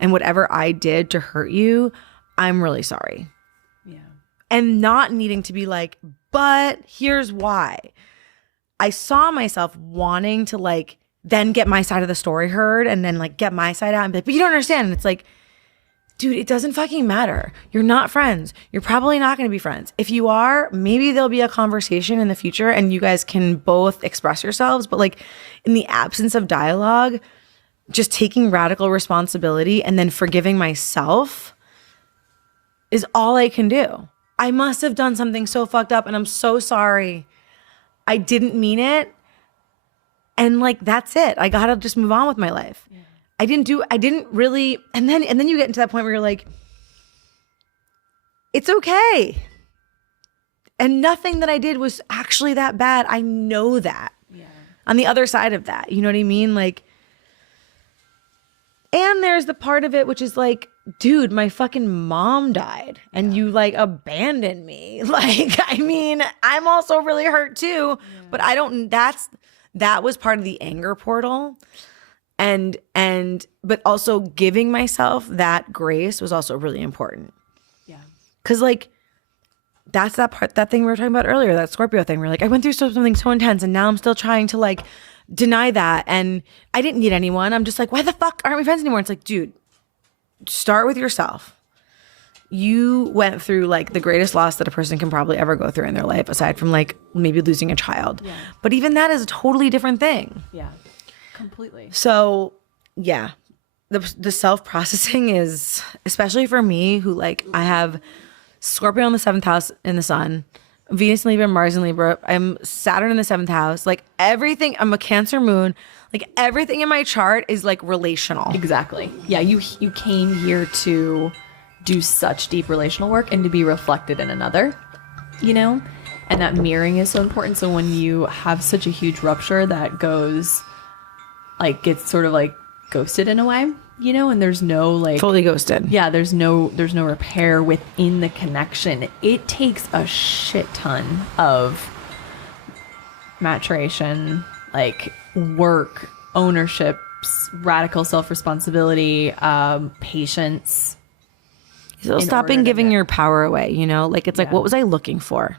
And whatever I did to hurt you, I'm really sorry. Yeah. And not needing to be like, but here's why. I saw myself wanting to like then get my side of the story heard and then like get my side out and be like, but you don't understand. And it's like, dude, it doesn't fucking matter. You're not friends. You're probably not going to be friends. If you are, maybe there'll be a conversation in the future and you guys can both express yourselves. But like in the absence of dialogue, just taking radical responsibility and then forgiving myself is all I can do. I must have done something so fucked up and I'm so sorry. I didn't mean it. And like, that's it. I gotta just move on with my life. Yeah. I didn't really, and then you get into that point where you're like, it's okay. And nothing that I did was actually that bad. I know that. Yeah. On the other side of that, you know what I mean? Like, and there's the part of it which is like, dude, my fucking mom died and you like abandoned me. Like, I mean, I'm also really hurt too, but that was part of the anger portal. But also giving myself that grace was also really important. Yeah. Cause like, that's that thing we were talking about earlier, that Scorpio thing. We're like, I went through something so intense and now I'm still trying to like deny that. And I didn't need anyone. I'm just like, why the fuck aren't we friends anymore? It's like, dude, start with yourself. You went through like the greatest loss that a person can probably ever go through in their life, aside from like maybe losing a child. Yeah. But even that is a totally different thing. Yeah, completely. So yeah, the self-processing is, especially for me who like, I have Scorpio in the 7th house in the sun, Venus in Libra, Mars in Libra. I'm Saturn in the 7th house. Like everything, I'm a Cancer moon. Like everything in my chart is like relational. Exactly. Yeah, you came here to do such deep relational work and to be reflected in another, you know? And that mirroring is so important. So when you have such a huge rupture that goes, like, gets sort of like ghosted in a way, you know, and there's no like fully ghosted. Yeah, there's no repair within the connection. It takes a shit ton of maturation, like work, ownership, radical self-responsibility, patience. So stopping giving your power away, you know? Like it's like, what was I looking for?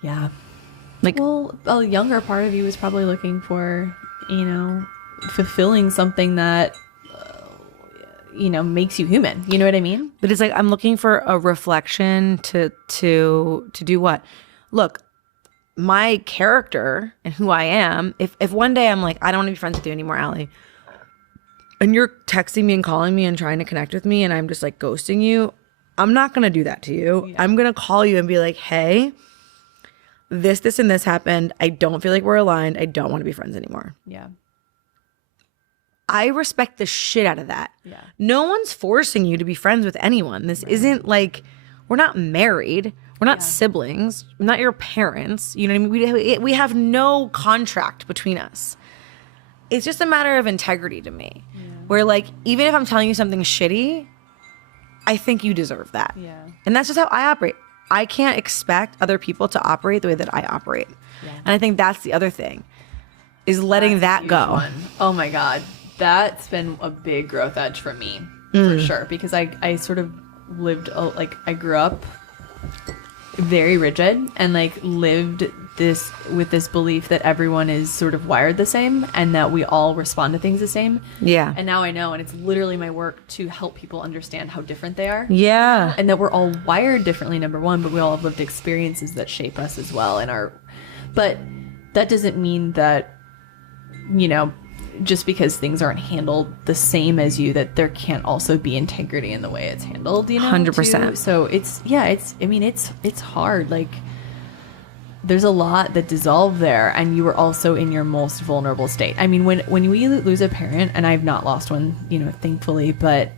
Yeah. Like, well, a younger part of you was probably looking for, you know, fulfilling something that you know, makes you human. You know what I mean? But it's like, I'm looking for a reflection to do what? Look, my character and who I am, if one day I'm like, I don't want to be friends with you anymore, Allie, and you're texting me and calling me and trying to connect with me and I'm just like ghosting you, I'm not going to do that to you. Yeah. I'm going to call you and be like, hey, this, and this happened. I don't feel like we're aligned. I don't want to be friends anymore. Yeah. I respect the shit out of that. Yeah. No one's forcing you to be friends with anyone. This isn't like, we're not married. We're not siblings. We're not your parents. You know what I mean? We have no contract between us. It's just a matter of integrity to me. Yeah. Where like, even if I'm telling you something shitty, I think you deserve that. Yeah. And that's just how I operate. I can't expect other people to operate the way that I operate. Yeah. And I think that's the other thing, is letting that go. One. Oh my God. That's been a big growth edge for me, for sure. Because I sort of lived, like, I grew up very rigid and like lived this with this belief that everyone is sort of wired the same and that we all respond to things the same. Yeah. And now I know, and it's literally my work to help people understand how different they are. Yeah. And that we're all wired differently, number one, but we all have lived experiences that shape us as well. But that doesn't mean that, you know, just because things aren't handled the same as you, that there can't also be integrity in the way it's handled, you know? 100%. Too. So it's hard. Like, there's a lot that dissolved there, and you were also in your most vulnerable state. I mean, when we lose a parent, and I've not lost one, you know, thankfully, but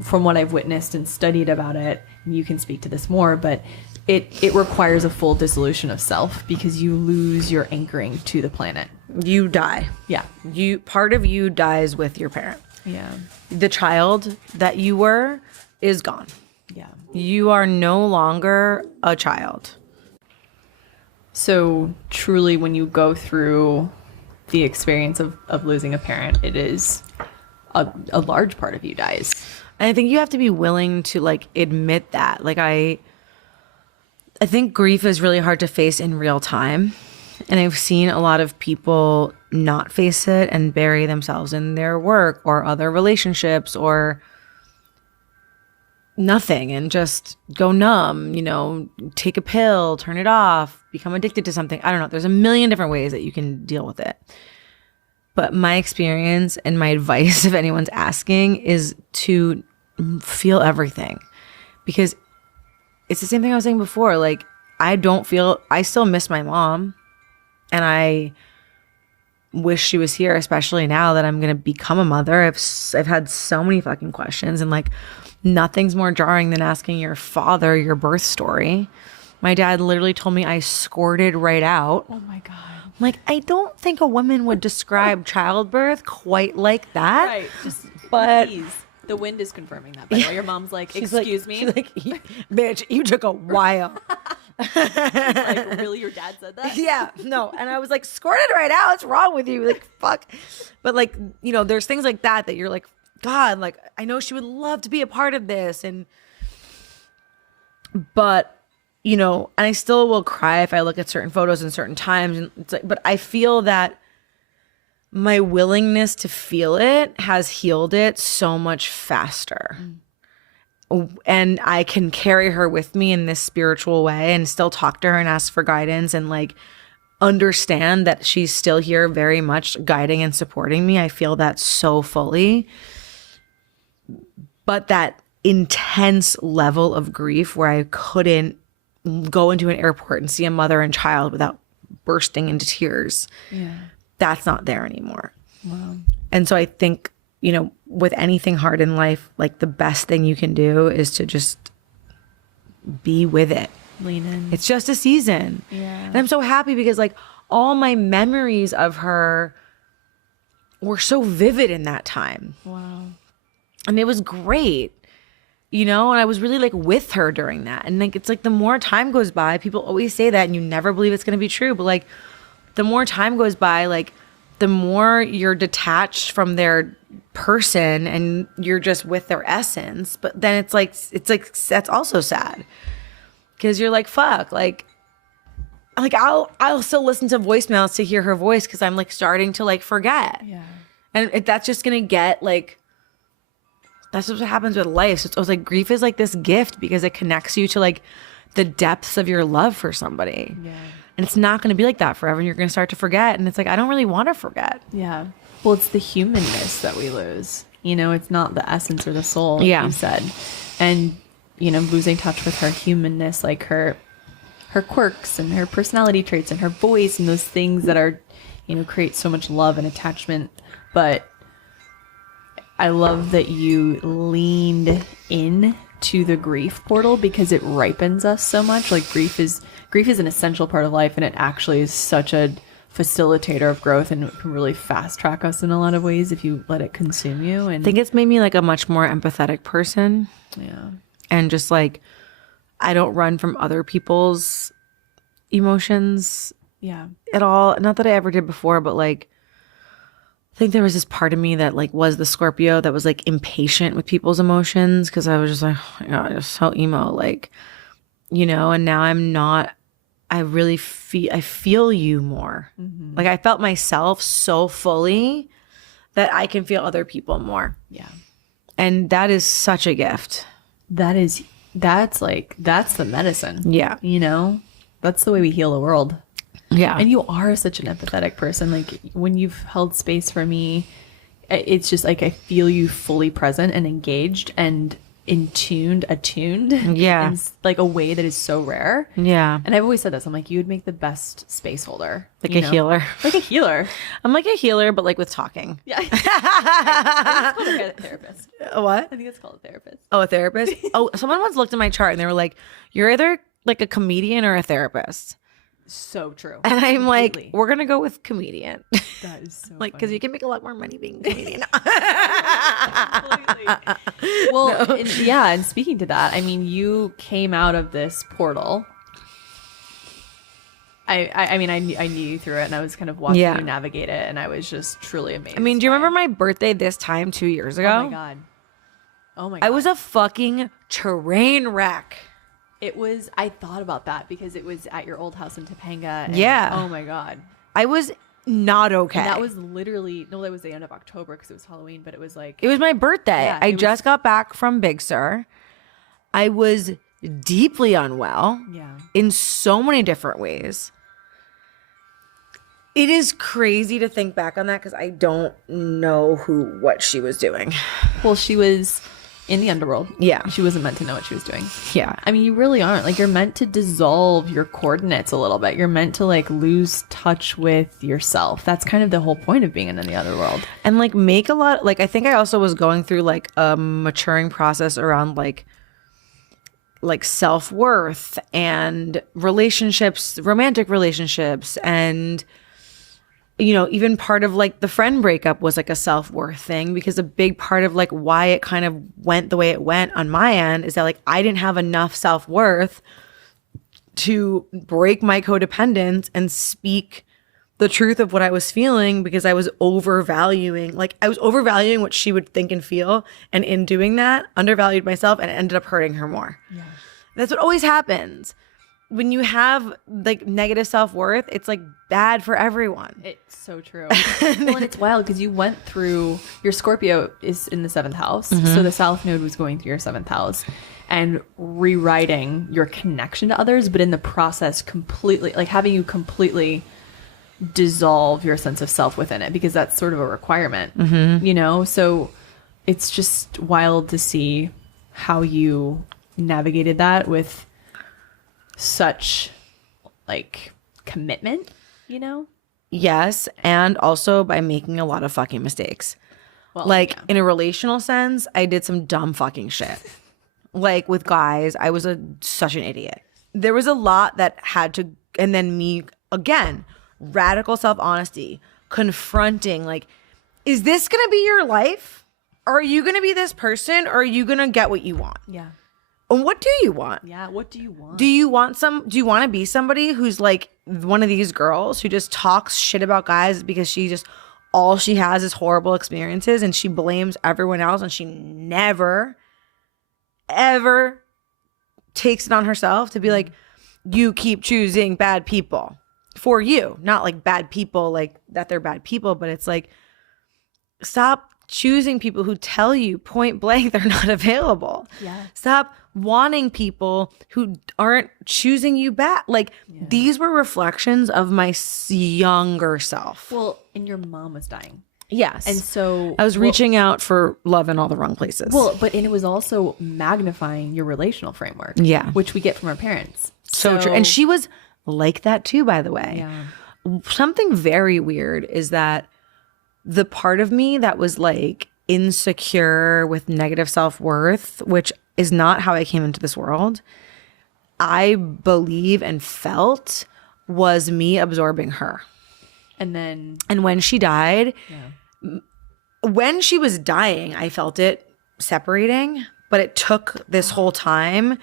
from what I've witnessed and studied about it, you can speak to this more, but it requires a full dissolution of self because you lose your anchoring to the planet. You die. Yeah. Part of you dies with your parent. Yeah. The child that you were is gone. Yeah. You are no longer a child. So truly, when you go through the experience of losing a parent, it is a large part of you dies. And I think you have to be willing to like admit that. Like I think grief is really hard to face in real time. And I've seen a lot of people not face it and bury themselves in their work or other relationships or nothing and just go numb, you know, take a pill, turn it off, become addicted to something. I don't know. There's a million different ways that you can deal with it. But my experience and my advice, if anyone's asking, is to feel everything. Because it's the same thing I was saying before. Like, I still miss my mom. And I wish she was here, especially now that I'm going to become a mother. I've had so many fucking questions, and like nothing's more jarring than asking your father your birth story. My dad literally told me I squirted right out. Oh my God. I'm like, I don't think a woman would describe childbirth quite like that. Right. Just But please. The wind is confirming that. By the way, your mom's like, excuse me. She's like, bitch, you took a while. Like, really, your dad said that? Yeah, no. And I was like, squirted right out. What's wrong with you? Like, fuck. But like, you know, there's things like that you're like, God, like, I know she would love to be a part of this. But, you know, and I still will cry if I look at certain photos in certain times. And it's like, but I feel that my willingness to feel it has healed it so much faster. And I can carry her with me in this spiritual way and still talk to her and ask for guidance and like understand that she's still here very much guiding and supporting me. I feel that so fully. But that intense level of grief where I couldn't go into an airport and see a mother and child without bursting into tears. Yeah. That's not there anymore. Wow. And so I think, you know, with anything hard in life, like the best thing you can do is to just be with it. Lean in. It's just a season. Yeah. And I'm so happy because like all my memories of her were so vivid in that time. Wow. And it was great. You know, and I was really like with her during that. And like, it's like the more time goes by, people always say that and you never believe it's going to be true. But like the more time goes by, like the more you're detached from their person and you're just with their essence. But then it's like that's also sad because you're like, fuck, like I'll still listen to voicemails to hear her voice because I'm like starting to like forget. Yeah. And that's just going to get like, that's what happens with life. So it's like grief is like this gift because it connects you to like the depths of your love for somebody. Yeah. And it's not going to be like that forever. And you're going to start to forget. And it's like, I don't really want to forget. Yeah. Well, it's the humanness that we lose. You know, it's not the essence or the soul, like you said. And, you know, losing touch with her humanness, like her quirks and her personality traits and her voice and those things that are, you know, create so much love and attachment. But I love that you leaned in to the grief portal because it ripens us so much. Like grief is an essential part of life, and it actually is such a facilitator of growth, and it can really fast track us in a lot of ways if you let it consume you. And I think it's made me like a much more empathetic person. Yeah. And just like, I don't run from other people's emotions at all. Not that I ever did before, but like, I think there was this part of me that like was the Scorpio that was like impatient with people's emotions because I was just like, oh my God, I'm so emo, like, you know, and now I'm not. I really feel you more. Mm-hmm. Like I felt myself so fully that I can feel other people more. Yeah. And that is such a gift. That's the medicine. Yeah. You know, that's the way we heal the world. Yeah. And you are such an empathetic person. Like when you've held space for me, it's just like I feel you fully present and engaged and attuned. Yeah. In like a way that is so rare. Yeah. And I've always said this. I'm like, you would make the best space holder. Like a healer. Like a healer. I'm like a healer, but like with talking. Yeah. I think it's called a therapist. A what? I think it's called a therapist. Oh, a therapist? Oh, someone once looked at my chart and they were like, you're either like a comedian or a therapist. So true. And I'm Completely. like, we're going to go with comedian. That is so like, because you can make a lot more money being a comedian. Well, and speaking to that, I mean, you came out of this portal. I mean, I knew you through it, and I was kind of watching you navigate it, and I was just truly amazed. I mean, do you remember my birthday this time 2 years ago? Oh my God. Oh my God. I was a fucking train wreck. It was, I thought about that because it was at your old house in Topanga. And, oh my God. I was not okay. And that was literally, that was the end of October because it was Halloween, but it was like. It was my birthday. Yeah, I just got back from Big Sur. I was deeply unwell. Yeah. In so many different ways. It is crazy to think back on that because I don't know what she was doing. Well, she was in the underworld. Yeah. She wasn't meant to know what she was doing. Yeah. I mean, you really aren't. Like, you're meant to dissolve your coordinates a little bit. You're meant to, like, lose touch with yourself. That's kind of the whole point of being in the other world. And, like, make a lot... Like, I think I also was going through, like, a maturing process around, like, like self-worth and relationships, romantic relationships, and you know, even part of like the friend breakup was like a self-worth thing, because a big part of like why it kind of went the way it went on my end is that like I didn't have enough self-worth to break my codependence and speak the truth of what I was feeling, because I was overvaluing what she would think and feel, and in doing that undervalued myself and ended up hurting her more. Yeah. That's what always happens when you have like negative self-worth. It's like bad for everyone. It's so true. Well, and it's wild because you went through, your Scorpio is in the 7th house. So the South Node was going through your 7th house and rewriting your connection to others, but in the process completely, like having you completely dissolve your sense of self within it, because that's sort of a requirement, you know? So it's just wild to see how you navigated that with such like commitment, you know? Yes, and also by making a lot of fucking mistakes. Well, like yeah. in a relational sense, I did some dumb fucking shit. Like with guys, I was such an idiot. There was a lot that had to, and then me again, radical self-honesty, confronting like, is this gonna be your life? Are you gonna be this person, or are you gonna get what you want? Yeah. And what do you want? Yeah, what do you want? Do you want to be somebody who's like one of these girls who just talks shit about guys because she just, all she has is horrible experiences and she blames everyone else and she never ever takes it on herself to be like, you keep choosing bad people for you, not like bad people, like that they're bad people, but it's like, stop choosing people who tell you point blank they're not available. Yeah. Stop wanting people who aren't choosing you back. Like these were reflections of my younger self. Well, and your mom was dying. Yes. And so I was reaching out for love in all the wrong places. Well, but and it was also magnifying your relational framework. Yeah. Which we get from our parents. So true. And she was like that too, by the way. Yeah. Something very weird is that the part of me that was like insecure with negative self-worth, which is not how I came into this world, I believe and felt was me absorbing her. And when she died, when she was dying, I felt it separating, but it took this whole time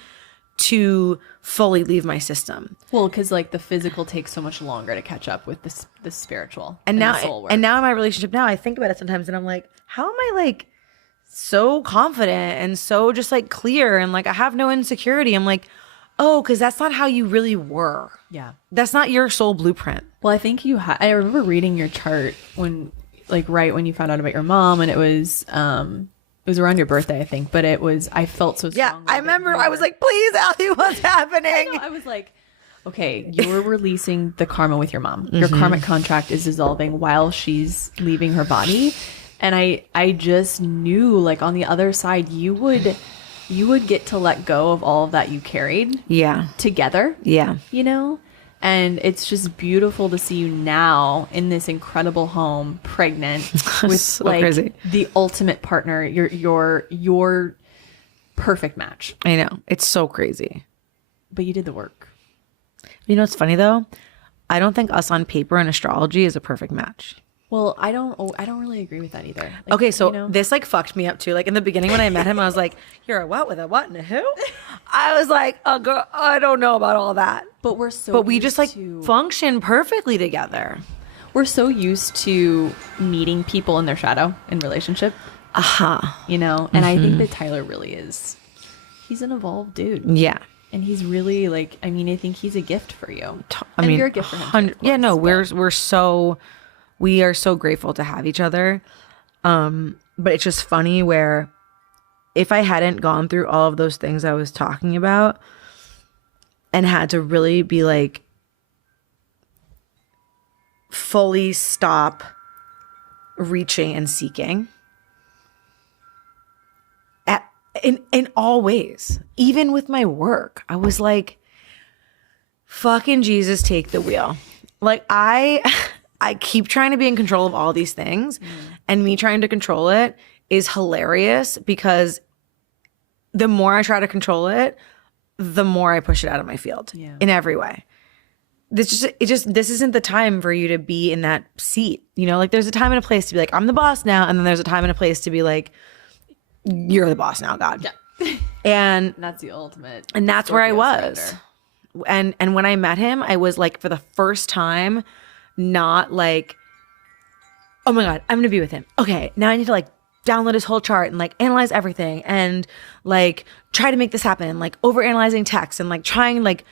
to fully leave my system. Well, because like the physical takes so much longer to catch up with the spiritual and now the soul work. And now in my relationship now, I think about it sometimes and I'm like, how am I like so confident and so just like clear and like I have no insecurity? I'm like, oh, because that's not how you really were. Yeah. That's not your soul blueprint. Well, I think I remember reading your chart when like right when you found out about your mom, and it was around your birthday, I think, but I felt so strongly. Yeah, I remember I was like, please, Allie, what's happening? I was like, okay, you're releasing the karma with your mom. Your karmic contract is dissolving while she's leaving her body. And I just knew like on the other side, you would get to let go of all of that you carried together. Yeah. You know? And it's just beautiful to see you now in this incredible home, pregnant with so like crazy. The ultimate partner, your perfect match. I know. It's so crazy. But you did the work. You know what's funny though? I don't think us on paper in astrology is a perfect match. Well, I don't really agree with that either. Like, okay, so this like fucked me up too. Like in the beginning when I met him, I was like, "You're a what with a what and a who?" I was like, "Oh, girl, I don't know about all that." But we just like function perfectly together. We're so used to meeting people in their shadow in relationship. You know, and I think that Tyler really is. He's an evolved dude. Yeah. And he's really like, I mean, I think he's a gift for you. I mean, you're a gift for him. Too, yeah, no, we are so grateful to have each other. But it's just funny where if I hadn't gone through all of those things I was talking about and had to really be like fully stop reaching and seeking in all ways, even with my work, I was like, fucking Jesus, take the wheel. Like I keep trying to be in control of all these things, and me trying to control it is hilarious because the more I try to control it, the more I push it out of my field in every way. This isn't the time for you to be in that seat. You know, like there's a time and a place to be like, I'm the boss now. And then there's a time and a place to be like, you're the boss now, God. Yeah. And that's the ultimate. And that's where I was. Surrender. And when I met him, I was like, for the first time, not like, oh my God, I'm going to be with him. Okay, now I need to like download his whole chart and like analyze everything and like try to make this happen and like overanalyzing text and like trying like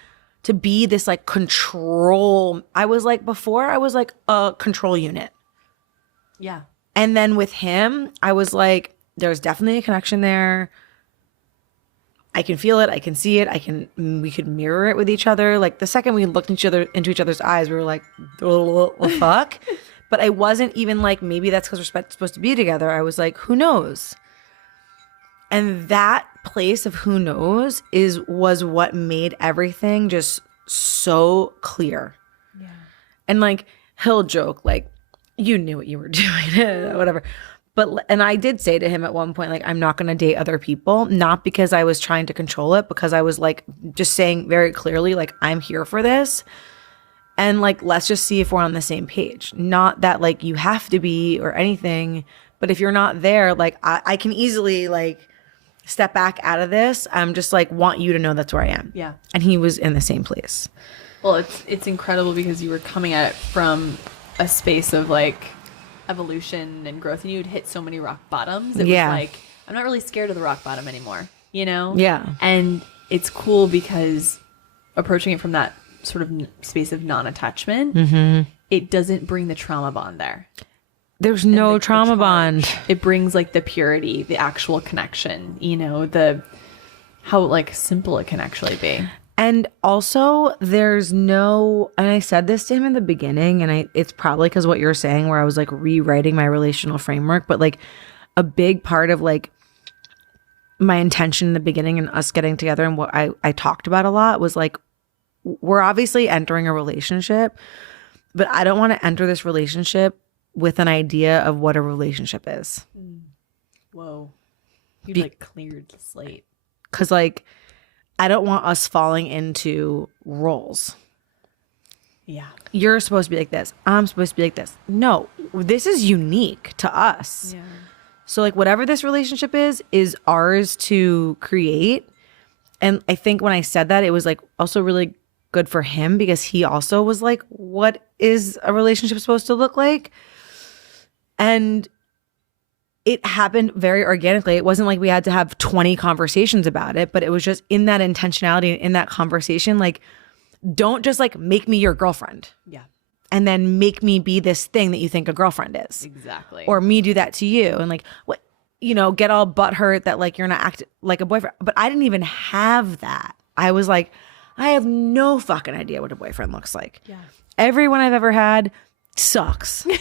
to be this like control. I was like, before I was like a control unit. Yeah. And then with him, I was like, there's definitely a connection there. I can feel it. I can see it. We could mirror it with each other. Like the second we looked into each other's eyes, we were like, what the fuck? But I wasn't even like, maybe that's because we're supposed to be together. I was like, who knows? And that place of who knows was what made everything just so clear. Yeah. And like, he'll joke, like, you knew what you were doing, whatever. And I did say to him at one point, like, I'm not going to date other people, not because I was trying to control it, because I was like, just saying very clearly, like, I'm here for this. And like, let's just see if we're on the same page. Not that like you have to be or anything, but if you're not there, like I can easily like step back out of this. I'm just like, want you to know that's where I am. Yeah. And he was in the same place. Well, it's incredible because you were coming at it from a space of like evolution and growth, and you'd hit so many rock bottoms. It was like, I'm not really scared of the rock bottom anymore, you know? Yeah. And it's cool because approaching it from that sort of space of non-attachment, it doesn't bring the trauma bond there. There's no trauma bond. It brings like the purity, the actual connection, you know, how like simple it can actually be. And also there's no, and I said this to him in the beginning, and it's probably because what you're saying, where I was like rewriting my relational framework, but like a big part of like my intention in the beginning and us getting together and what I talked about a lot was like, we're obviously entering a relationship, but I don't want to enter this relationship with an idea of what a relationship is. Whoa. You like cleared the slate. Because like, I don't want us falling into roles. Yeah. You're supposed to be like this. I'm supposed to be like this. No, this is unique to us. Yeah. So like whatever this relationship is ours to create. And I think when I said that, it was like also really good for him, because he also was like, what is a relationship supposed to look like? And it happened very organically. It wasn't like we had to have 20 conversations about it, but it was just in that intentionality, in that conversation, like, don't just like make me your girlfriend. Yeah. And then make me be this thing that you think a girlfriend is. Exactly. Or me do that to you. And like, what, you know, get all butthurt that like you're not acting like a boyfriend. But I didn't even have that. I was like, I have no fucking idea what a boyfriend looks like. Yeah. Everyone I've ever had sucks. You're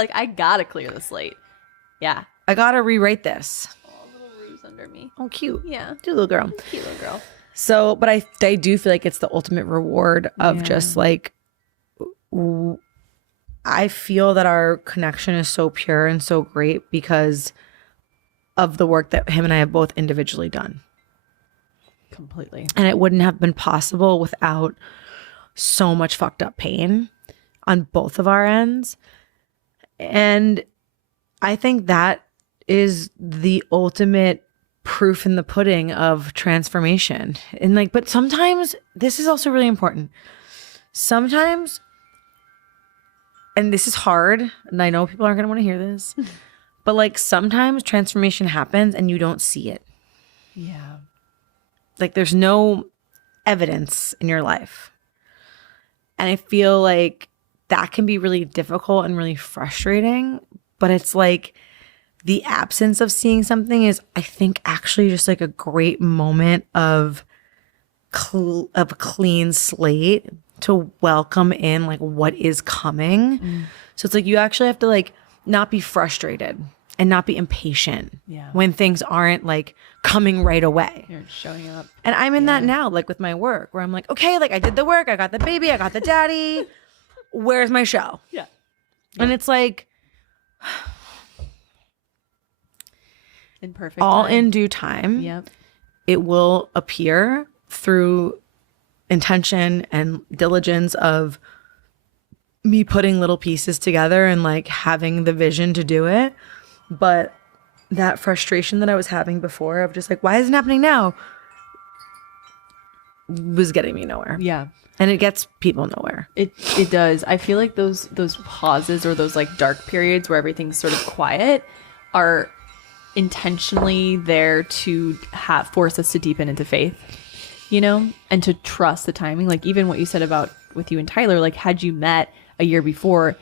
like, I gotta clear the slate. Yeah. I gotta rewrite this. Oh, a little ruse under me. Oh, cute. Yeah. Cute little girl. Cute little girl. So, but I do feel like it's the ultimate reward of just like, I feel that our connection is so pure and so great because of the work that him and I have both individually done. Completely. And it wouldn't have been possible without so much fucked up pain on both of our ends. And I think that is the ultimate proof in the pudding of transformation. And like, but sometimes this is also really important. Sometimes, and this is hard, and I know people aren't going to want to hear this, but like sometimes transformation happens and you don't see it. Yeah. Like there's no evidence in your life. And I feel like that can be really difficult and really frustrating, but it's like the absence of seeing something is, I think, actually just like a great moment of a clean slate to welcome in like what is coming. So it's like you actually have to like not be frustrated and not be impatient when things aren't like coming right away. You're showing up. And I'm in that now, like with my work, where I'm like, okay, like I did the work, I got the baby, I got the daddy. Where's my show? Yeah. And it's like in perfect all time. in due time. Yep. it will appear through intention and diligence of me putting little pieces together and like having the vision to do it. But that frustration that I was having before of just like, why isn't it happening now, was getting me nowhere. Yeah. And it gets people nowhere. It does. I feel like those pauses or those like dark periods where everything's sort of quiet are intentionally there to force us to deepen into faith, you know, and to trust the timing. Like even what you said about with you and Tyler, like had you met a year before,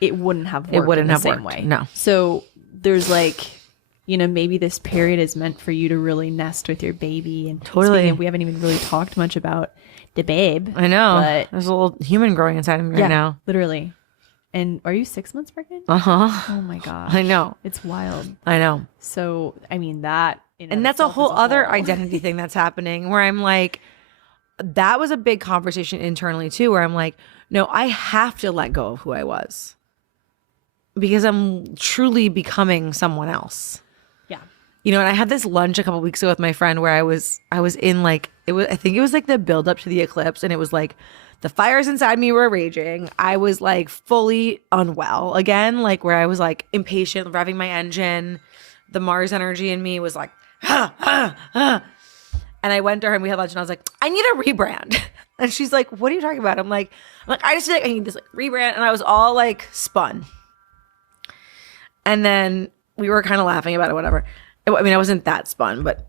it wouldn't have worked. It wouldn't have worked. Way. No. So there's like, you know, maybe this period is meant for you to really nest with your baby. And totally, we haven't even really talked much about the babe. I know. But there's a little human growing inside of me right now. Literally. And are you 6 months pregnant? Uh-huh. Oh my gosh. I know. It's wild. I know. So, I mean, that. And that's a whole other identity thing that's happening where I'm like, that was a big conversation internally too, where I'm like, no, I have to let go of who I was because I'm truly becoming someone else. Yeah. You know, and I had this lunch a couple weeks ago with my friend where I was in like, I think it was like the build up to the eclipse, and it was like the fires inside me were raging. I was like fully unwell again, like where I was like impatient, revving my engine. The Mars energy in me was like, and I went to her and we had lunch and I was like, I need a rebrand. And she's like, what are you talking about? I'm like, I just feel like I need this like rebrand. And I was all like spun. And then we were kind of laughing about it, whatever. I mean, I wasn't that spun, but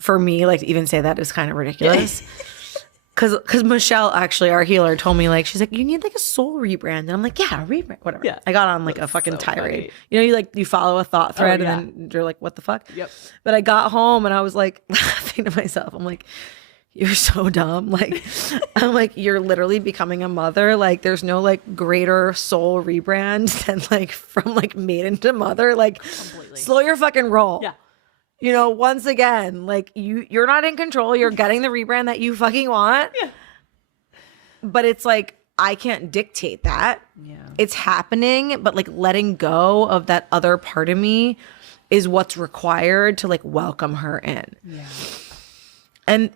for me, like to even say that is kind of ridiculous. Because Michelle, actually, our healer, told me, like, she's like, you need like a soul rebrand. And I'm like, yeah, a rebrand, whatever. Yeah. I got on like a fucking tirade. Funny. You know, you follow a thought thread and then you're like, what the fuck? Yep. But I got home and I was like laughing to myself. I'm like, you're so dumb. Like, I'm like, you're literally becoming a mother. Like, there's no like greater soul rebrand than like from like maiden to mother. Like, completely. Slow your fucking roll. Yeah. You know, once again, like you're not in control. You're getting the rebrand that you fucking want. Yeah. But it's like, I can't dictate that. Yeah. It's happening, but like letting go of that other part of me is what's required to like welcome her in. Yeah. And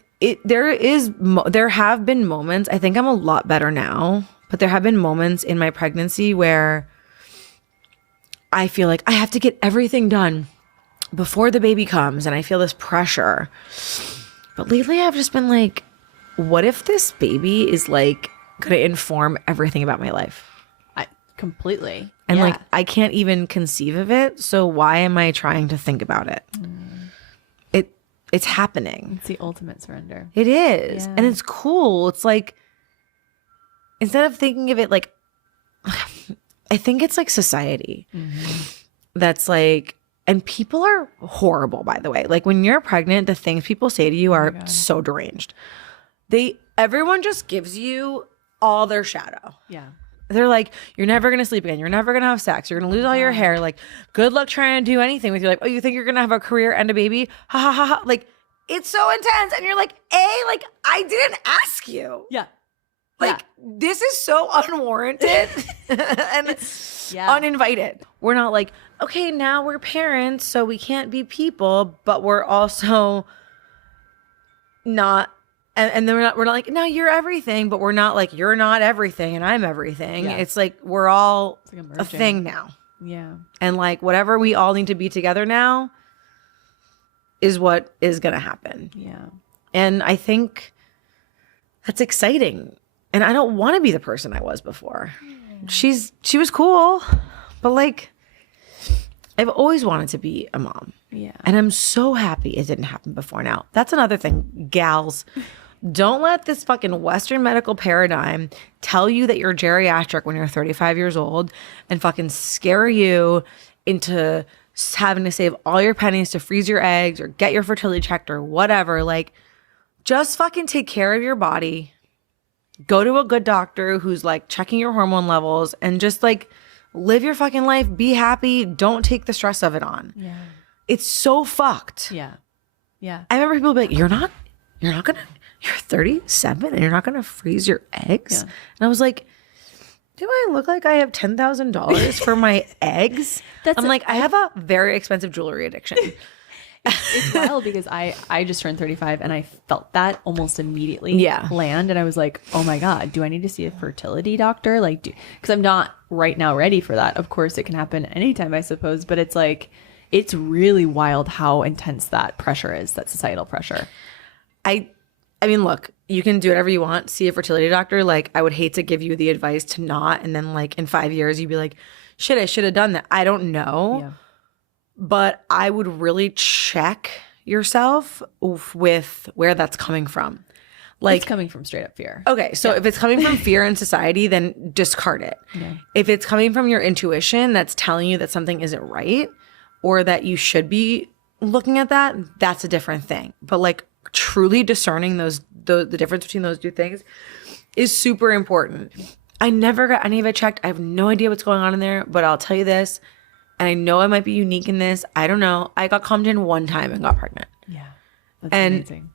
there have been moments, I think I'm a lot better now, but there have been moments in my pregnancy where I feel like I have to get everything done before the baby comes, and I feel this pressure. But lately I've just been like, what if this baby is like gonna inform everything about my life? Completely. And like, I can't even conceive of it, so why am I trying to think about it? It's happening. It's the ultimate surrender. It is. Yeah. And it's cool. It's like, instead of thinking of it like, I think it's like society that's like, and people are horrible, by the way. Like when you're pregnant, the things people say to you are so deranged. Everyone just gives you all their shadow. Yeah. They're like, you're never going to sleep again. You're never going to have sex. You're going to lose all your hair. Like, good luck trying to do anything with your life. Oh, you think you're going to have a career and a baby? Ha ha ha ha. Like, it's so intense. And you're like, like, I didn't ask you. Yeah. Like, this is so unwarranted and uninvited. We're not like, okay, now we're parents, so we can't be people, but we're also not. And then we're not like, no, you're everything, but we're not like, you're not everything and I'm everything. Yeah. It's like, we're all like a thing now. Yeah. And like, whatever we all need to be together now is what is going to happen. Yeah. And I think that's exciting. And I don't want to be the person I was before. She was cool, but like, I've always wanted to be a mom. Yeah. And I'm so happy it didn't happen before now. That's another thing, gals. Don't let this fucking Western medical paradigm tell you that you're geriatric when you're 35 years old and fucking scare you into having to save all your pennies to freeze your eggs or get your fertility checked or whatever. Like, just fucking take care of your body. Go to a good doctor who's like checking your hormone levels and just like live your fucking life. Be happy. Don't take the stress of it on. Yeah. It's so fucked. Yeah. Yeah. I remember people be like, you're 37 and you're not gonna freeze your eggs. Yeah. And I was like, do I look like I have $10,000 for my eggs? I have a very expensive jewelry addiction. It's wild because I just turned 35 and I felt that almost immediately land. And I was like, oh my God, do I need to see a fertility doctor? Like, because I'm not right now ready for that. Of course, it can happen anytime, I suppose. But it's like, it's really wild how intense that pressure is, that societal pressure. I mean, look, you can do whatever you want. See a fertility doctor. Like, I would hate to give you the advice to not. And then like in 5 years, you'd be like, shit, I should have done that. I don't know. Yeah. But I would really check yourself with where that's coming from. Like, it's coming from straight up fear. Okay, so if it's coming from fear in society, then discard it. Yeah. If it's coming from your intuition that's telling you that something isn't right or that you should be looking at that, that's a different thing. But like truly discerning the difference between those two things is super important. I never got any of it checked. I have no idea what's going on in there, but I'll tell you this. And I know I might be unique in this. I don't know. I got calmed in one time and got pregnant. Yeah. That's amazing.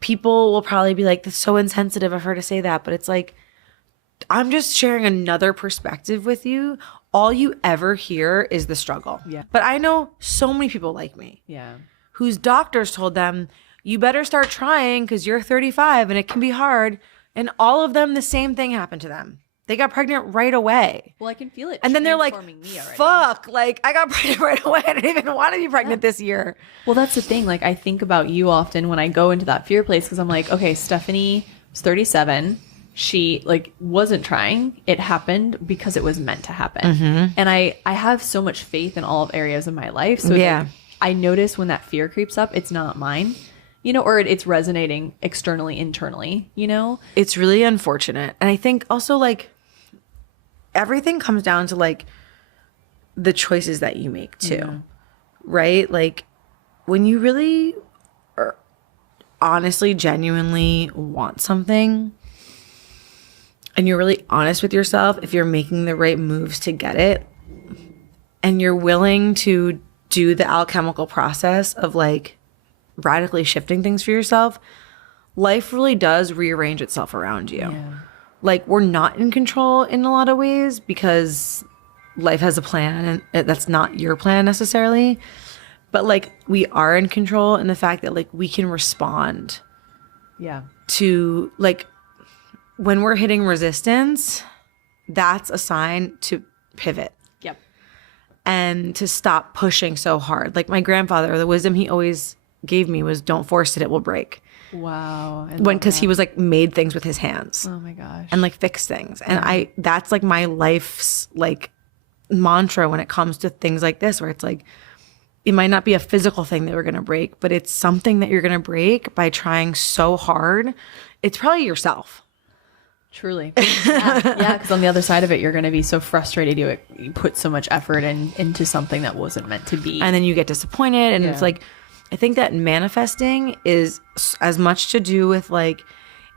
People will probably be like, that's so insensitive of her to say that. But it's like, I'm just sharing another perspective with you. All you ever hear is the struggle. Yeah. But I know so many people like me. Yeah. Whose doctors told them, you better start trying because you're 35 and it can be hard. And all of them, the same thing happened to them. They got pregnant right away. Well, I can feel it. And then they're like, fuck, like I got pregnant right away. I didn't even want to be pregnant this year. Well, that's the thing. Like I think about you often when I go into that fear place because I'm like, okay, Stephanie was 37. She like wasn't trying. It happened because it was meant to happen. Mm-hmm. And I have so much faith in all areas of my life. So like, I notice when that fear creeps up, it's not mine. You know, or it's resonating externally, internally, you know? It's really unfortunate. And I think also like everything comes down to like the choices that you make too, right? Like when you really honestly, genuinely want something and you're really honest with yourself, if you're making the right moves to get it and you're willing to do the alchemical process of like radically shifting things for yourself, life really does rearrange itself around you. Yeah. Like we're not in control in a lot of ways because life has a plan and that's not your plan necessarily. But like we are in control in the fact that like we can respond. Yeah. To like when we're hitting resistance, that's a sign to pivot. Yep. And to stop pushing so hard. Like my grandfather, the wisdom he always gave me was don't force it, it will break. Wow. Because he was like made things with his hands. Oh my gosh. And like fixed things. And that's like my life's like mantra when it comes to things like this, where it's like, it might not be a physical thing that we're going to break, but it's something that you're going to break by trying so hard. It's probably yourself. Truly. Yeah. Because on the other side of it, you're going to be so frustrated. You put so much effort into something that wasn't meant to be. And then you get disappointed. And it's like, I think that manifesting is as much to do with like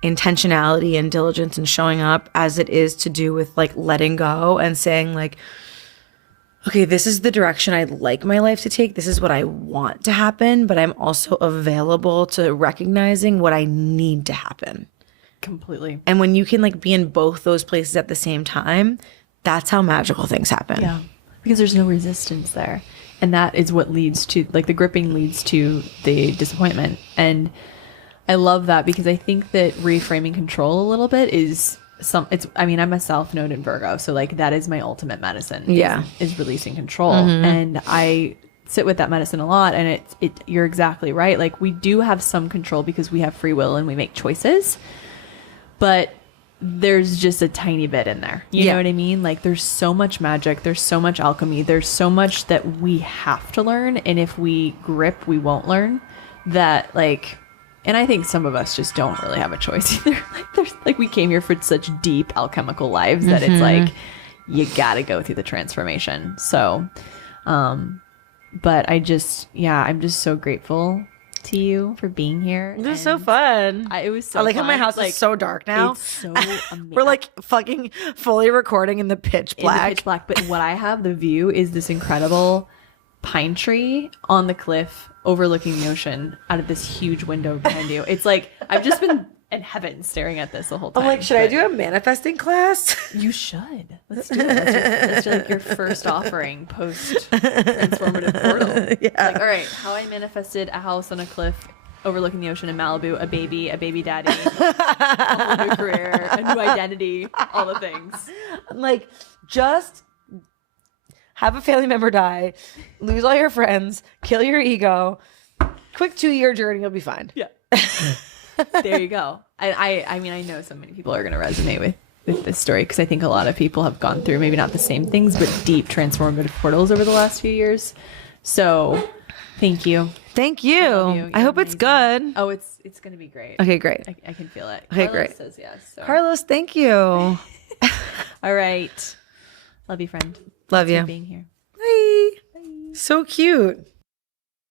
intentionality and diligence and showing up as it is to do with like letting go and saying like, okay, this is the direction I'd like my life to take. This is what I want to happen, but I'm also available to recognizing what I need to happen. Completely. And when you can like be in both those places at the same time, that's how magical things happen. Yeah. Because there's no resistance there. And that is what leads to, like, the gripping leads to the disappointment. And I love that because I think that reframing control a little bit is I'm a South Node in Virgo. So, like, that is my ultimate medicine. Yeah. Is releasing control. Mm-hmm. And I sit with that medicine a lot. And you're exactly right. Like, we do have some control because we have free will and we make choices. But there's just a tiny bit in there. You know what I mean? Like there's so much magic. There's so much alchemy. There's so much that we have to learn. And if we grip, we won't learn that like, and I think some of us just don't really have a choice either. We came here for such deep alchemical lives that it's like, you gotta go through the transformation. So, but I'm just so grateful to you for being here. This is so fun. It was so I like fun. How my house is so dark now. It's so amazing. We're like fucking fully recording in the pitch black. But what I have, the view is this incredible pine tree on the cliff overlooking the ocean out of this huge window behind you. It's like I've just been and heaven staring at this the whole time. I'm like, should I do a manifesting class? You should. Let's do it. That's like your first offering post transformative portal. Yeah. Like, all right, how I manifested a house on a cliff overlooking the ocean in Malibu, a baby daddy, a whole new career, a new identity, all the things. Like, just have a family member die, lose all your friends, kill your ego. Quick 2-year journey, you'll be fine. Yeah. There you go. I mean, I know so many people are going to resonate with this story because I think a lot of people have gone through maybe not the same things, but deep transformative portals over the last few years. So thank you. Thank you. I hope amazing. it's good. Oh, it's going to be great. Okay, great. I can feel it. Okay, Carlos great. says yes. So. Carlos, thank you. All right. Love you, friend. Love Thanks you. for being here. Bye. So cute.